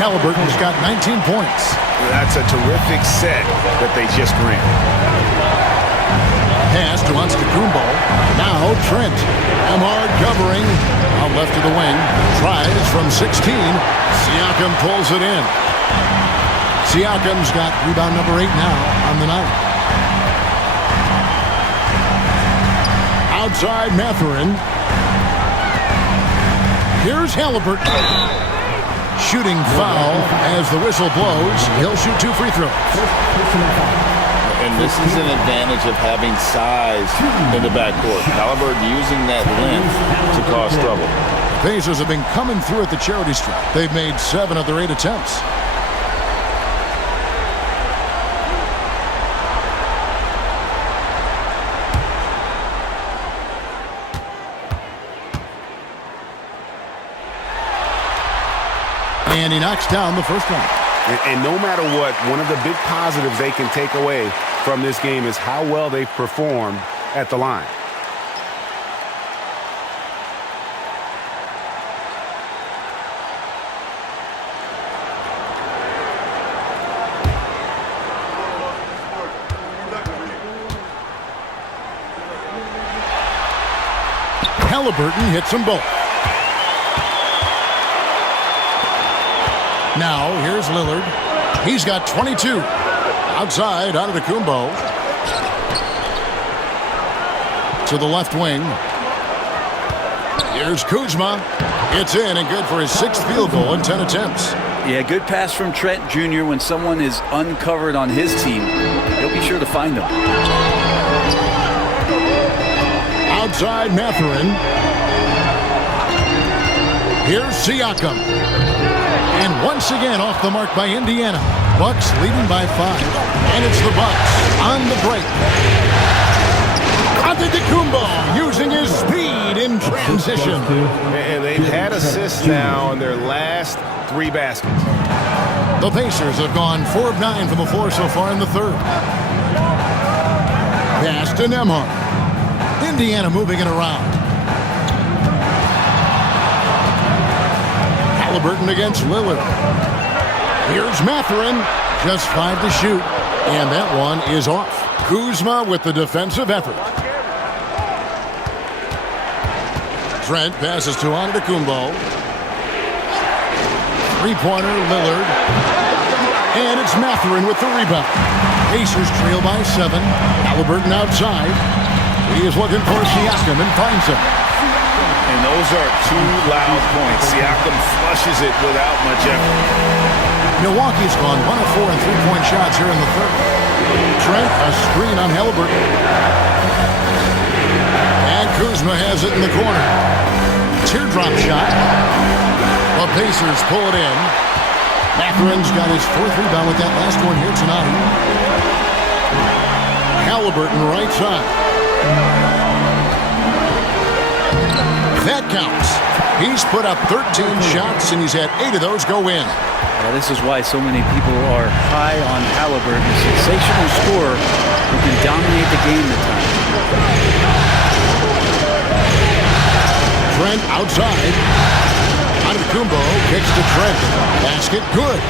Halliburton's got 19 points. That's a terrific set that they just ran. Pass to Antetokounmpo. Now Trent. Amhard covering. Out left to the wing. Tries from 16. Siakam pulls it in. Siakam's got rebound number 8 now on the night. Outside Mathurin. Here's Halliburton. Shooting foul as the whistle blows. He'll shoot 2 free throws. And this is an advantage of having size in the backcourt. Halliburton using that length to cause trouble. Pacers have been coming through at the charity stripe. They've made 7 of their 8 attempts. And he knocks down the first one. And no matter what, one of the big positives they can take away from this game is how well they've performed at the line. Halliburton hits them both. Now, here's Lillard. He's got 22. Outside, Antetokounmpo. To the left wing. Here's Kuzma. It's in and good for his 6th field goal in 10 attempts. Yeah, good pass from Trent Jr. When someone is uncovered on his team, he'll be sure to find them. Outside Mathurin. Here's Siakam. And once again off the mark by Indiana. Bucks leading by 5. And it's the Bucks on the break. Antetokounmpo using his speed in transition. And they've had assists now in their last 3 baskets. The Pacers have gone 4 of 9 from the floor so far in the third. Pass to Nembhard. Indiana moving it around. Halliburton against Lillard. Here's Mathurin. Just 5 to shoot. And that one is off. Kuzma with the defensive effort. Trent passes to Antetokounmpo. Three-pointer, Lillard. And it's Mathurin with the rebound. Pacers trail by 7. Halliburton outside. He is looking for Siakam and finds him. And those are two loud points. Siakam flushes it without much effort. Milwaukee's gone 1 of 4 in three-point shots here in the third. Trent, a screen on Halliburton. And Kuzma has it in the corner. Teardrop shot. The Pacers pull it in. Mathurin's got his 4th rebound with that last one here tonight. Halliburton right side. That counts. He's put up 13 shots, and he's had 8 of those go in. Well, this is why so many people are high on Halliburton, a sensational scorer who can dominate the game at times. Trent outside. Antetokounmpo kicks to Trent. Basket good.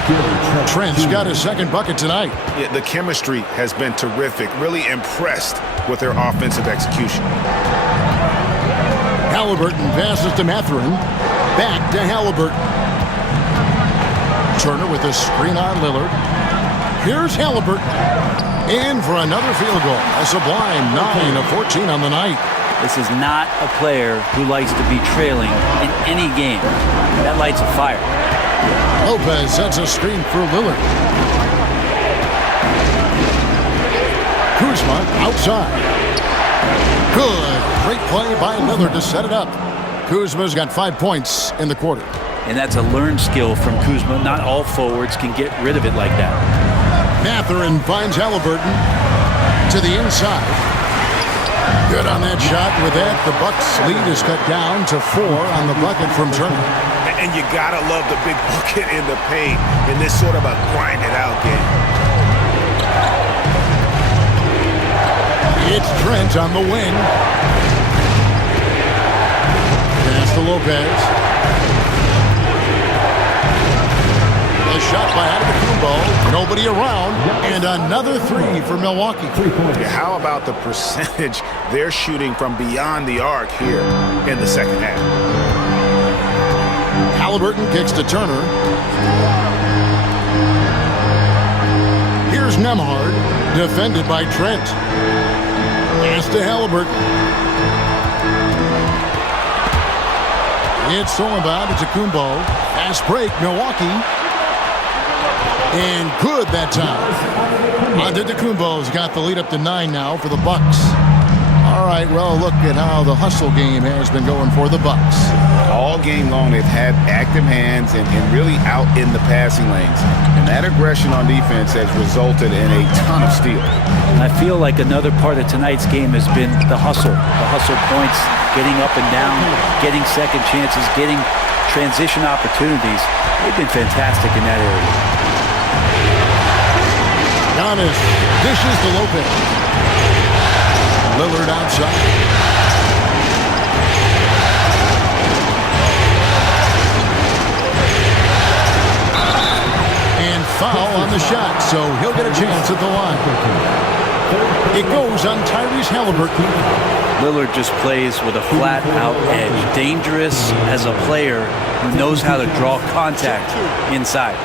Trent's got his 2nd bucket tonight. Yeah, the chemistry has been terrific. Really impressed with their offensive execution. Halliburton passes to Mathurin. Back to Halliburton. Turner with a screen on Lillard. Here's Halliburton. In for another field goal. A sublime 9 of 14 on the night. This is not a player who likes to be trailing in any game. That lights a fire. Lopez sets a screen for Lillard. Kuzma outside. Good. Great play by Lillard to set it up. Kuzma's got 5 points in the quarter. And that's a learned skill from Kuzma. Not all forwards can get rid of it like that. Mathurin finds Halliburton to the inside. Good on that shot. With that, the Bucks' lead is cut down to 4 on the bucket from Turner. And you gotta love the big bucket in the paint in this sort of a grind-it-out game. It's Trent on the wing. Pass to Lopez. A shot by Antetokounmpo. Nobody around. And another 3 for Milwaukee. Yeah, how about the percentage they're shooting from beyond the arc here in the second half? Halliburton kicks to Turner. Here's Nembhard, defended by Trent. Pass to Halliburton. It's stolen by Antetokounmpo. Fast break, Milwaukee. And good that time. Antetokounmpo's got the lead up to 9 now for the Bucks. All right, well, look at how the hustle game has been going for the Bucks. All game long, they've had active hands and really out in the passing lanes. And that aggression on defense has resulted in a ton of steals. And I feel like another part of tonight's game has been the hustle. The hustle points, getting up and down, getting second chances, getting transition opportunities. They've been fantastic in that area. Giannis dishes to Lopez. Lillard outside. And foul on the shot, so he'll get a chance at the line. It goes on Tyrese Halliburton. Lillard just plays with a flat-out edge. Dangerous as a player who knows how to draw contact inside.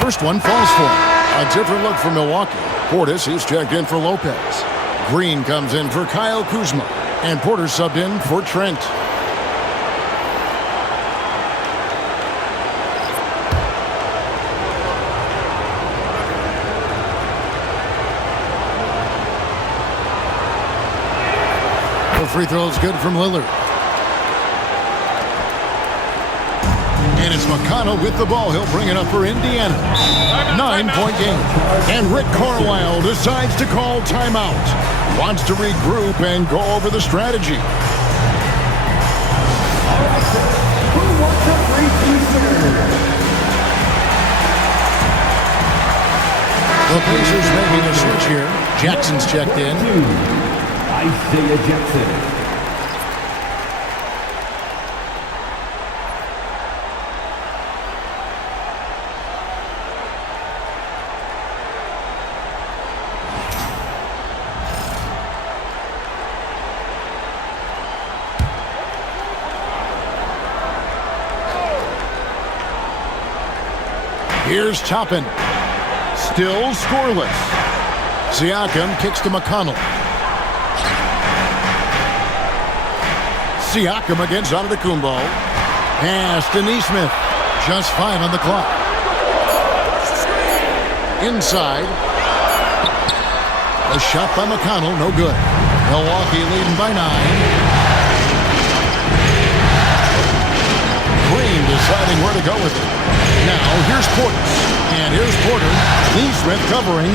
First one falls for him. A different look for Milwaukee. Portis is checked in for Lopez. Green comes in for Kyle Kuzma. And Porter subbed in for Trent. The free throw is good from Lillard. And it's McConnell with the ball. He'll bring it up for Indiana. 9-point game. And Rick Carlisle decides to call timeout. Wants to regroup and go over the strategy. Who wants a free booster? The Pacers making a switch here. Jackson's checked in. Isaiah Jackson. Here's Toppin. Still scoreless. Siakam kicks to McConnell. Siakam against Antetokounmpo. Pass to Neesmith. Just 5 on the clock. Inside. A shot by McConnell, no good. Milwaukee leading by 9. Green deciding where to go with it. Now here's Portis. And here's Porter. Neesmith covering.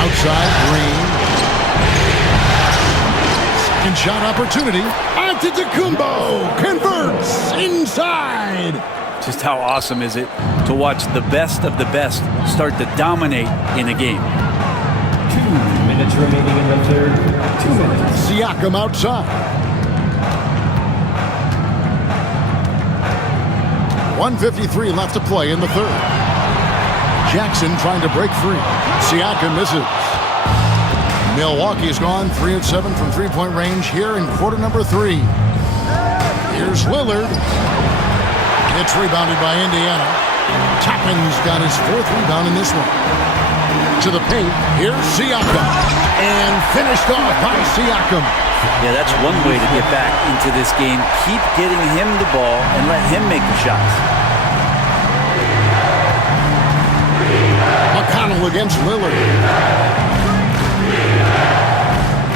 Outside, Green. Second shot opportunity. Antetokounmpo converts inside. Just how awesome is it to watch the best of the best start to dominate in a game? 2 minutes remaining in the third. 2 minutes. Siakam outside. 1:53 left to play in the third. Jackson trying to break free. Siakam misses. Milwaukee's gone 3 of 7 from three-point range here in quarter number 3. Here's Lillard. It's rebounded by Indiana. Toppin's got his 4th rebound in this one. To the paint. Here's Siakam. And finished off by Siakam. Yeah, that's one way to get back into this game. Keep getting him the ball and let him make the shots. McConnell against Lillard.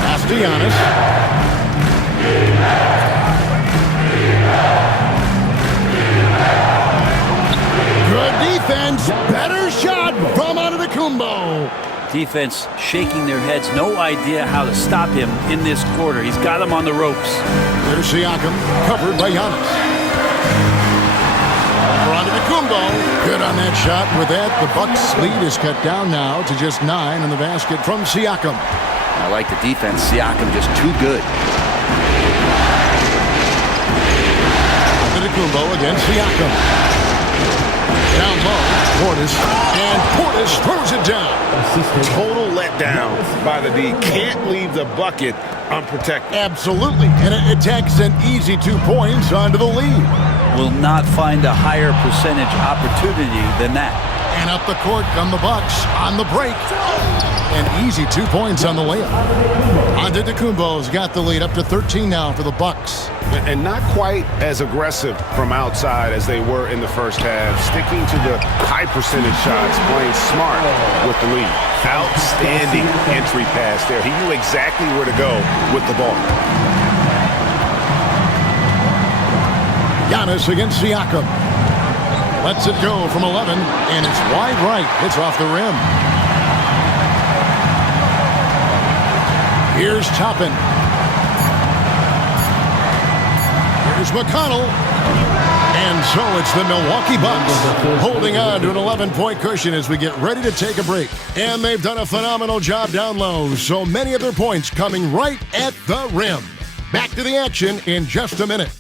Pass to Giannis. Good defense. Better shot from Antetokounmpo. Defense shaking their heads. No idea how to stop him in this quarter. He's got him on the ropes. There's Siakam, covered by Giannis. For Antetokounmpo. Good on that shot. With that, the Bucks' lead is cut down now to just 9 in the basket from Siakam. I like the defense. Siakam just too good. Antetokounmpo against Siakam. Down low, Portis, and Portis throws it down. Total letdown by the D. Can't leave the bucket unprotected. Absolutely, and it takes an easy 2 points onto the lead. Will not find a higher percentage opportunity than that. And up the court come the Bucks on the break. An easy 2 points on the layup. Antetokounmpo's got the lead up to 13 now for the Bucks. And not quite as aggressive from outside as they were in the first half. Sticking to the high percentage shots, playing smart with the lead. Outstanding entry pass there. He knew exactly where to go with the ball. Giannis against Siakam. Lets it go from 11, and it's wide right. It's off the rim. Here's Toppin. Here's McConnell. And so it's the Milwaukee Bucks holding on to an 11-point cushion as we get ready to take a break. And they've done a phenomenal job down low. So many of their points coming right at the rim. Back to the action in just a minute.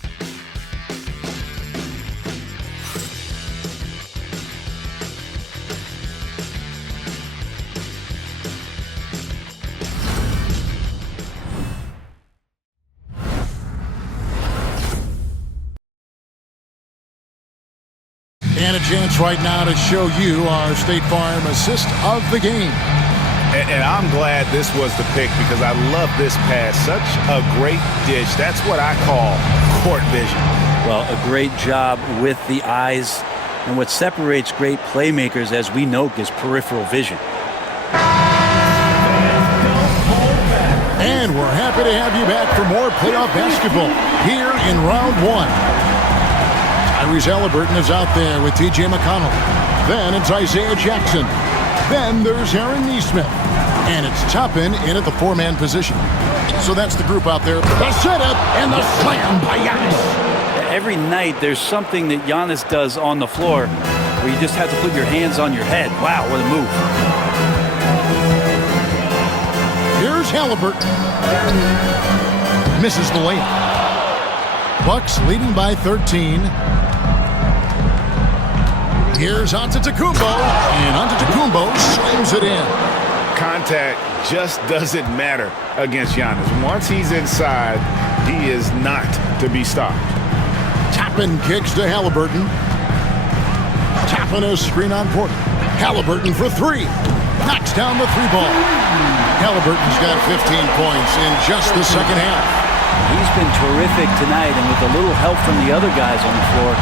And a chance right now to show you our State Farm assist of the game. And I'm glad this was the pick because I love this pass. Such a great dish. That's what I call court vision. Well, a great job with the eyes. And what separates great playmakers, as we know, is peripheral vision. And we're happy to have you back for more playoff basketball here in round 1. Tyrese Halliburton is out there with T.J. McConnell. Then it's Isaiah Jackson. Then there's Aaron Neesmith. And it's Toppin in at the 4-man position. So that's the group out there. The setup and the slam by Giannis. Every night there's something that Giannis does on the floor where you just have to put your hands on your head. Wow, what a move. Here's Halliburton. Misses the layup. Bucks leading by 13. Here's Antetokounmpo, and Antetokounmpo slams it in. Contact just doesn't matter against Giannis. Once he's inside, he is not to be stopped. Toppin kicks to Halliburton. Tapping a screen on Porter. Halliburton for three. Knocks down the three ball. Halliburton's got 15 points in just the second half. He's been terrific tonight, and with a little help from the other guys on the floor,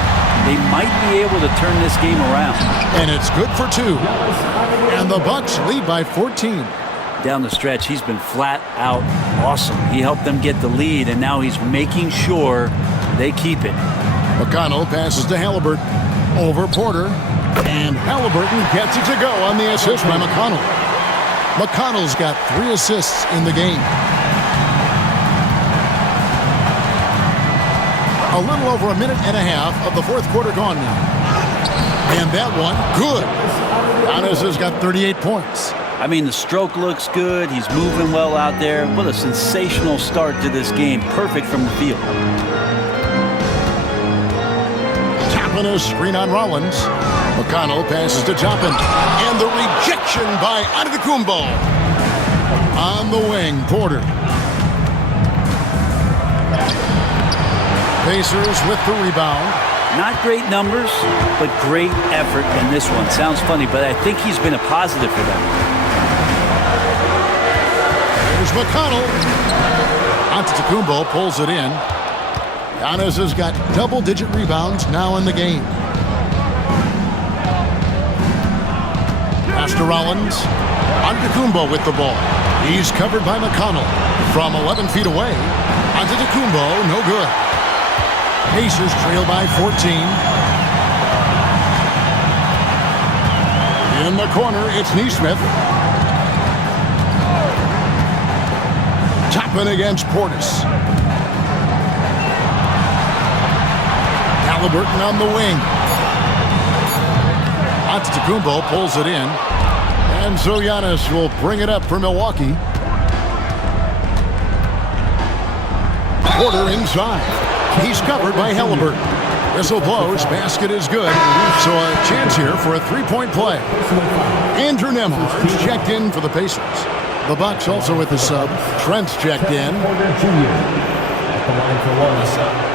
they might be able to turn this game around. And it's good for two. And the Bucks lead by 14. Down the stretch, he's been flat out awesome. He helped them get the lead, and now he's making sure they keep it. McConnell passes to Halliburton. Over Porter. And Halliburton gets it to go on the assist by McConnell. McConnell's got 3 assists in the game. A little over a minute and a half of the fourth quarter gone now. And that one, good. Giannis has got 38 points. I mean, the stroke looks good. He's moving well out there. What a sensational start to this game. Perfect from the field. Tapping a screen on Rollins. McConnell passes to Toppin. And the rejection by Antetokounmpo. On the wing, Porter. Pacers with the rebound. Not great numbers, but great effort in this one. Sounds funny, but I think he's been a positive for them. Here's McConnell. Antetokounmpo pulls it in. Giannis has got double-digit rebounds now in the game. Pass to Rollins. Antetokounmpo with the ball. He's covered by McConnell. From 11 feet away. Antetokounmpo, no good. Pacers trail by 14. In the corner, it's Nesmith. Toppin against Portis. Halliburton on the wing. Antetokounmpo pulls it in. And so Giannis will bring it up for Milwaukee. Porter inside. He's covered by Halliburton. Whistle blows. Basket is good. So a chance here for a three-point play. Andrew Nembhard checked in for the Pacers. The Bucks also with the sub. Trent's checked in. Porter Jr. at the line for one.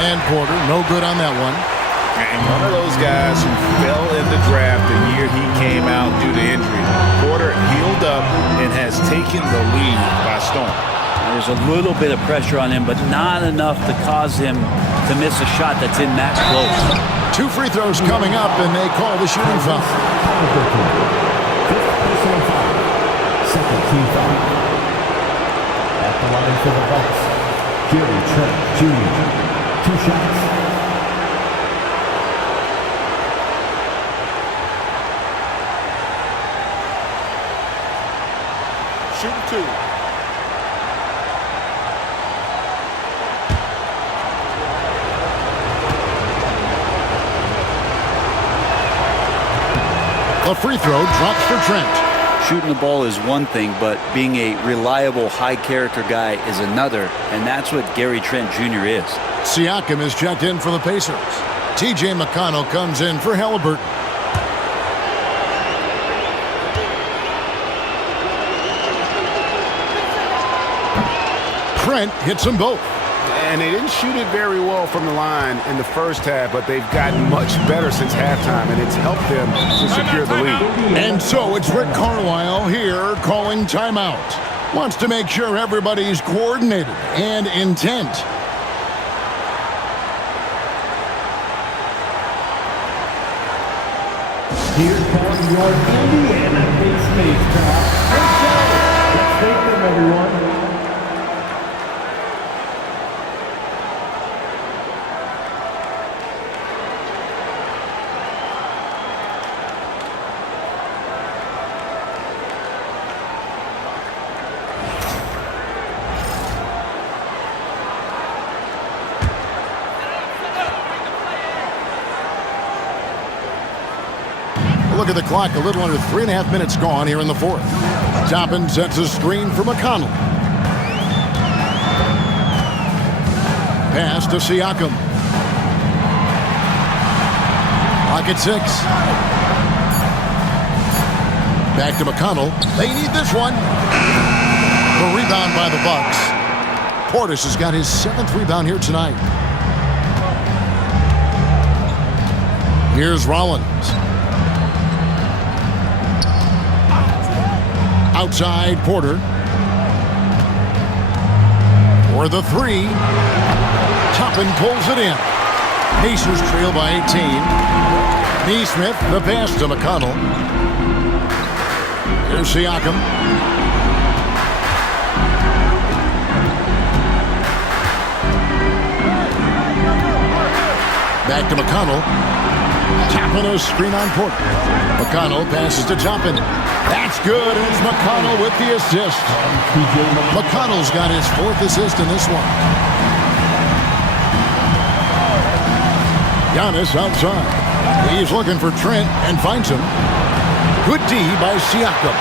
And Porter, no good on that one. And one of those guys who fell in the draft the year he came out due to injury. Porter healed up and has taken the lead by storm. There's a little bit of pressure on him, but not enough to cause him to miss a shot that's in that close. 2 free throws coming up, and they call the shooting foul. Fifth personal foul. Second team foul. At the line for the Bucks, Gary Trent Jr. 2 shots. Shooting 2. A free throw drops for Trent. Shooting the ball is one thing, but being a reliable, high-character guy is another, and that's what Gary Trent Jr. is. Siakam is checked in for the Pacers. T.J. McConnell comes in for Halliburton. Trent hits them both. And they didn't shoot it very well from the line in the first half, but they've gotten much better since halftime, and it's helped them to secure the lead. And so it's Rick Carlisle here calling timeout. Wants to make sure everybody's coordinated and intent. Here comes your Indiana Pacers crowd. Let's thank them, everyone. Look at the clock, a little under 3.5 minutes gone here in the fourth. Toppin sets a screen for McConnell. Pass to Siakam. Clock at 6. Back to McConnell. They need this one. The rebound by the Bucks. Portis has got his 7th rebound here tonight. Here's Rollins. Outside Porter. For the 3. Toppin pulls it in. Pacers trail by 18. Neesmith, the pass to McConnell. Here's Siakam. Back to McConnell. Toppin a screen on Porter. McConnell passes to Toppin. That's good, and it's McConnell with the assist. McConnell's got his 4th assist in this one. Giannis outside. He's looking for Trent and finds him. Good D by Siakam.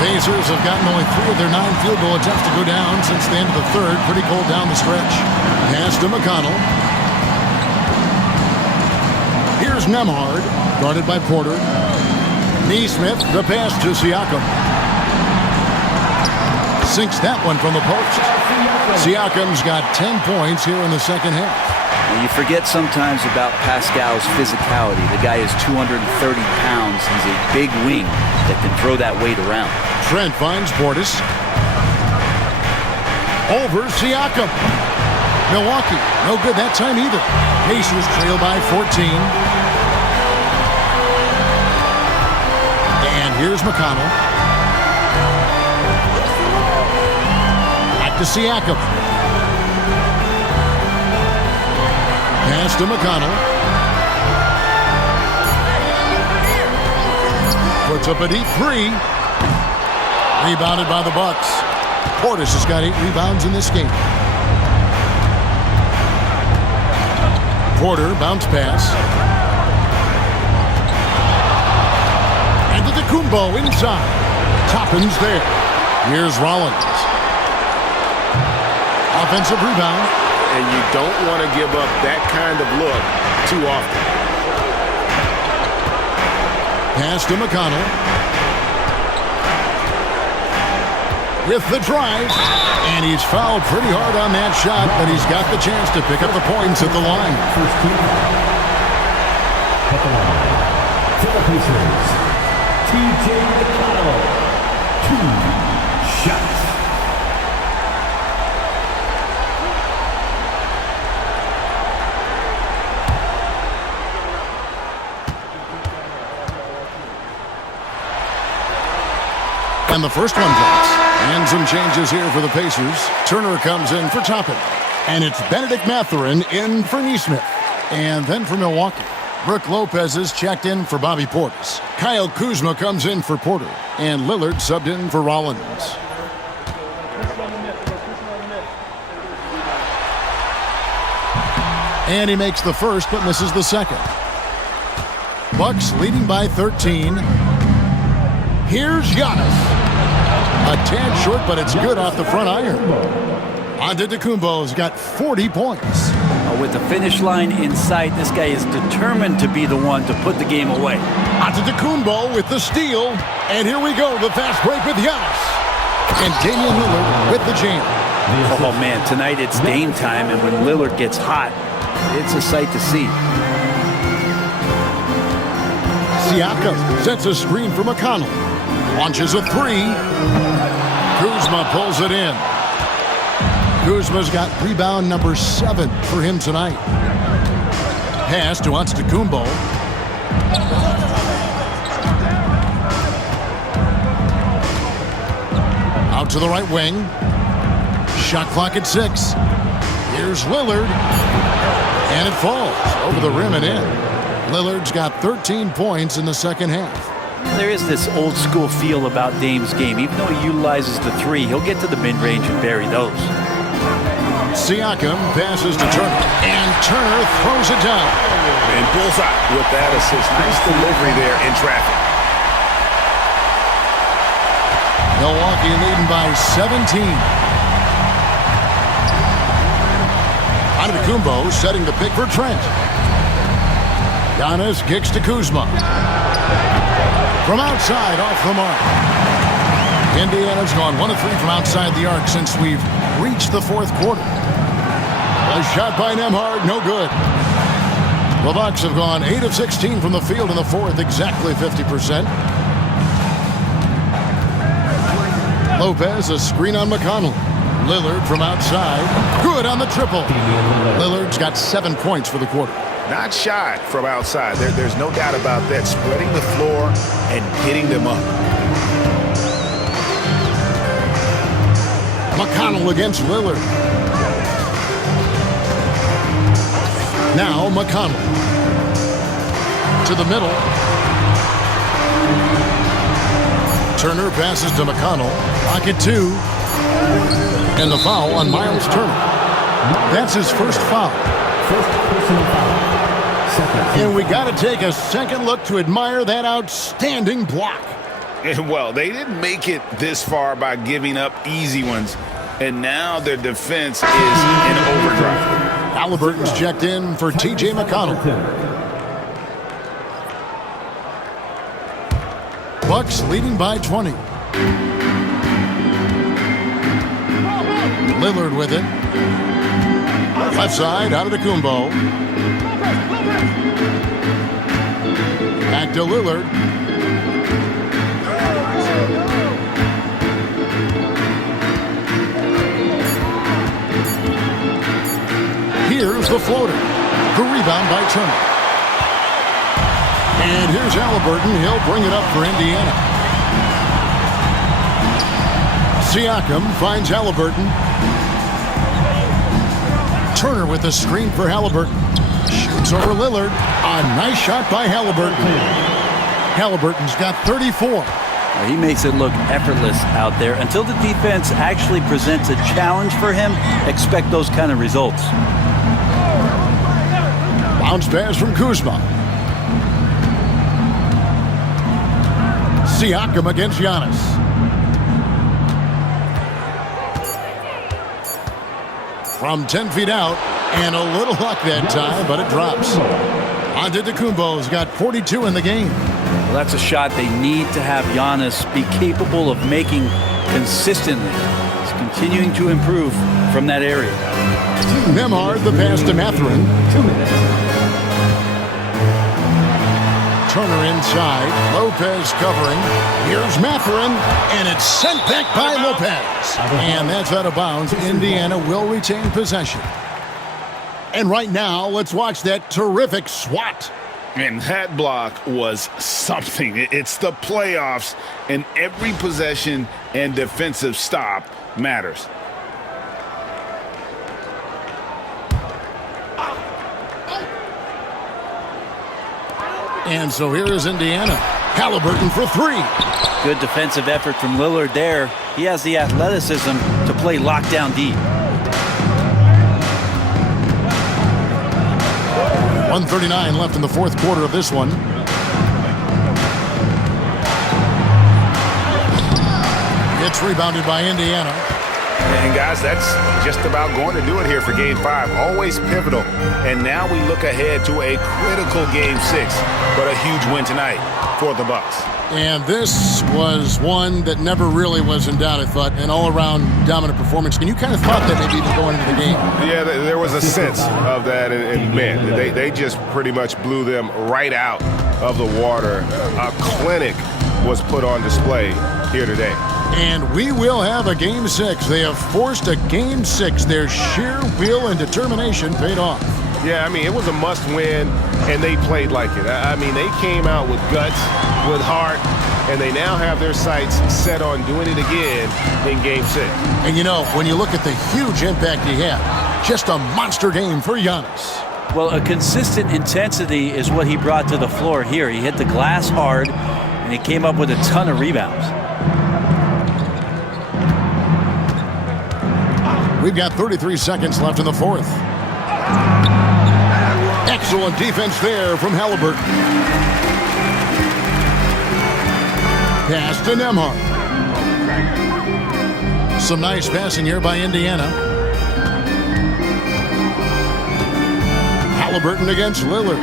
Pacers have gotten only 3 of their 9 field goal attempts to go down since the end of the 3rd. Pretty cold down the stretch. Pass to McConnell. Here's Nembhard, guarded by Porter. Neesmith, the pass to Siakam. Sinks that one from the post. Siakam's got 10 points here in the second half. And you forget sometimes about Pascal's physicality. The guy is 230 pounds. He's a big wing that can throw that weight around. Trent finds Portis. Over Siakam. Milwaukee, no good that time either. Pacers trail by 14. And here's McConnell. Back to Siakam. Pass to McConnell. Puts up a deep 3. Rebounded by the Bucks. Portis has got 8 rebounds in this game. Porter, bounce pass. And to Kumbo inside. Toppin's there. Here's Rollins. Offensive rebound. And you don't want to give up that kind of look too often. Pass to McConnell. With the drive. And he's fouled pretty hard on that shot, but he's got the chance to pick up the points at the line. First team. At the line. For the Pacers, TJ McConnell. 2 shots. And the first one drops. And some changes here for the Pacers. Turner comes in for Toppin. And it's Benedict Mathurin in for Neesmith. And then for Milwaukee, Brook Lopez is checked in for Bobby Portis. Kyle Kuzma comes in for Porter. And Lillard subbed in for Rollins. And he makes the first but misses the second. Bucks leading by 13. Here's Giannis. A tad short, but it's good off the front iron. Antetokounmpo's got 40 points. With the finish line in sight, this guy is determined to be the one to put the game away. Antetokounmpo with the steal. And here we go, the fast break with Giannis. And Damian Lillard with the jam. Oh, man, tonight it's Dame time, and when Lillard gets hot, it's a sight to see. Siakam sets a screen for McConnell. Launches a 3. Kuzma pulls it in. Kuzma's got rebound number 7 for him tonight. Pass to Antetokounmpo. Out to the right wing. Shot clock at 6. Here's Lillard. And it falls over the rim and in. Lillard's got 13 points in the second half. There is this old school feel about Dame's game. Even though he utilizes the 3, he'll get to the mid-range and bury those. Siakam passes to Turner. And Turner throws it down. And bullseye with that assist. Nice delivery there in traffic. Milwaukee leading by 17. Antetokounmpo setting the pick for Trent. Giannis kicks to Kuzma. from outside, off the mark. Indiana's gone 1 of 3 from outside the arc since we've reached the fourth quarter. A shot by Nembhard, no good. The Bucks have gone 8 of 16 from the field in the fourth, exactly 50%. Lopez, a screen on McConnell. Lillard from outside, good on the triple. Lillard's got 7 points for the quarter. Not shy from outside. There's no doubt about that. Spreading the floor and hitting them up. McConnell against Lillard. Now McConnell. To the middle. Turner passes to McConnell. Pocket 2. And the foul on Miles Turner. That's his first foul. First personal foul. And we got to take a second look to admire that outstanding block. And well, they didn't make it this far by giving up easy ones. And now their defense is in overdrive. Halliburton's checked in for T.J. McConnell. Bucks leading by 20. Lillard with it. Left side, out of the Kumbo. Back to Lillard. Here's the floater. The rebound by Turner. And here's Halliburton. He'll bring it up for Indiana. Siakam finds Halliburton. Turner with the screen for Halliburton. Shoots over Lillard. A nice shot by Halliburton. Halliburton's got 34. He makes it look effortless out there. Until the defense actually presents a challenge for him, expect those kind of results. Bounce pass from Kuzma. Siakam against Giannis. From 10 feet out, and a little luck that time, but it drops. Antetokounmpo's got 42 in the game. Well, that's a shot they need to have Giannis be capable of making consistently. He's continuing to improve from that area. Nembhard, the pass to Mathurin. 2 minutes. Turner inside. Lopez covering. Here's Mathurin, and it's sent back by Lopez. And that's out of bounds. Indiana will retain possession. And right now, let's watch that terrific swat. And that block was something. It's the playoffs, and every possession and defensive stop matters. And so here is Indiana. Halliburton for 3. Good defensive effort from Lillard there. He has the athleticism to play lockdown deep. 1:39 left in the fourth quarter of this one. It's rebounded by Indiana. And guys, that's just about going to do it here for Game 5. Always pivotal. And now we look ahead to a critical Game 6. But a huge win tonight for the Bucks. And this was one that never really was in doubt, I thought. An all-around dominant performance. And you kind of thought that maybe even going into the game. Yeah, there was a sense of that. And man, they just pretty much blew them right out of the water. A clinic was put on display here today. And we will have a Game 6. They have forced a Game 6. Their sheer will and determination paid off. Yeah, I mean, it was a must-win, and they played like it. I mean, they came out with guts, with heart, and they now have their sights set on doing it again in Game 6. And, you know, when you look at the huge impact he had, just a monster game for Giannis. Well, a consistent intensity is what he brought to the floor here. He hit the glass hard, and he came up with a ton of rebounds. We've got 33 seconds left in the fourth. Excellent defense there from Halliburton. Pass to Nembhard. Some nice passing here by Indiana. Halliburton against Lillard.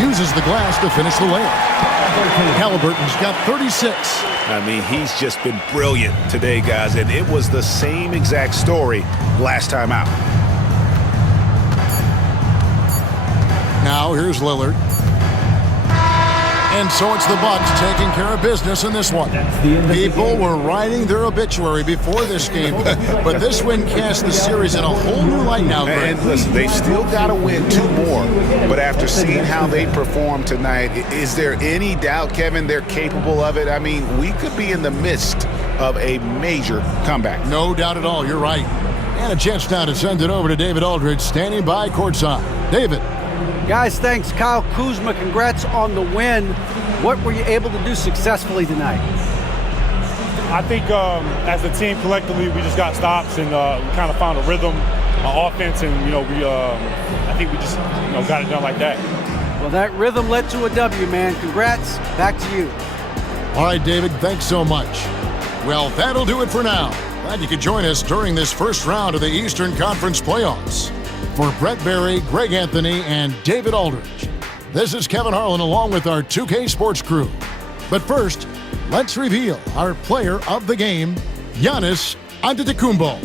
Uses the glass to finish the layup. Halliburton's got 36. I mean, he's just been brilliant today, guys, and it was the same exact story last time out. Now here's Lillard. And so it's the Bucks taking care of business in this one. People were writing their obituary before this game, but this win cast the series in a whole new light now, Greg. And listen, they've still got to win 2 more, but after seeing how they performed tonight, is there any doubt, Kevin, they're capable of it? I mean, we could be in the midst of a major comeback. No doubt at all, you're right. And a chance now to send it over to David Aldridge, standing by courtside. David. Guys, thanks. Kyle Kuzma, congrats on the win. What were you able to do successfully tonight? I think as a team collectively, we just got stops and we kind of found a rhythm on offense, and I think we just got it done like that. Well, that rhythm led to a W, man. Congrats. Back to you. All right, David, thanks so much. Well, that'll do it for now. Glad you could join us during this first round of the Eastern Conference playoffs. For Brett Berry, Greg Anthony, and David Aldridge, this is Kevin Harlan along with our 2K Sports crew. But first, let's reveal our player of the game, Giannis Antetokounmpo.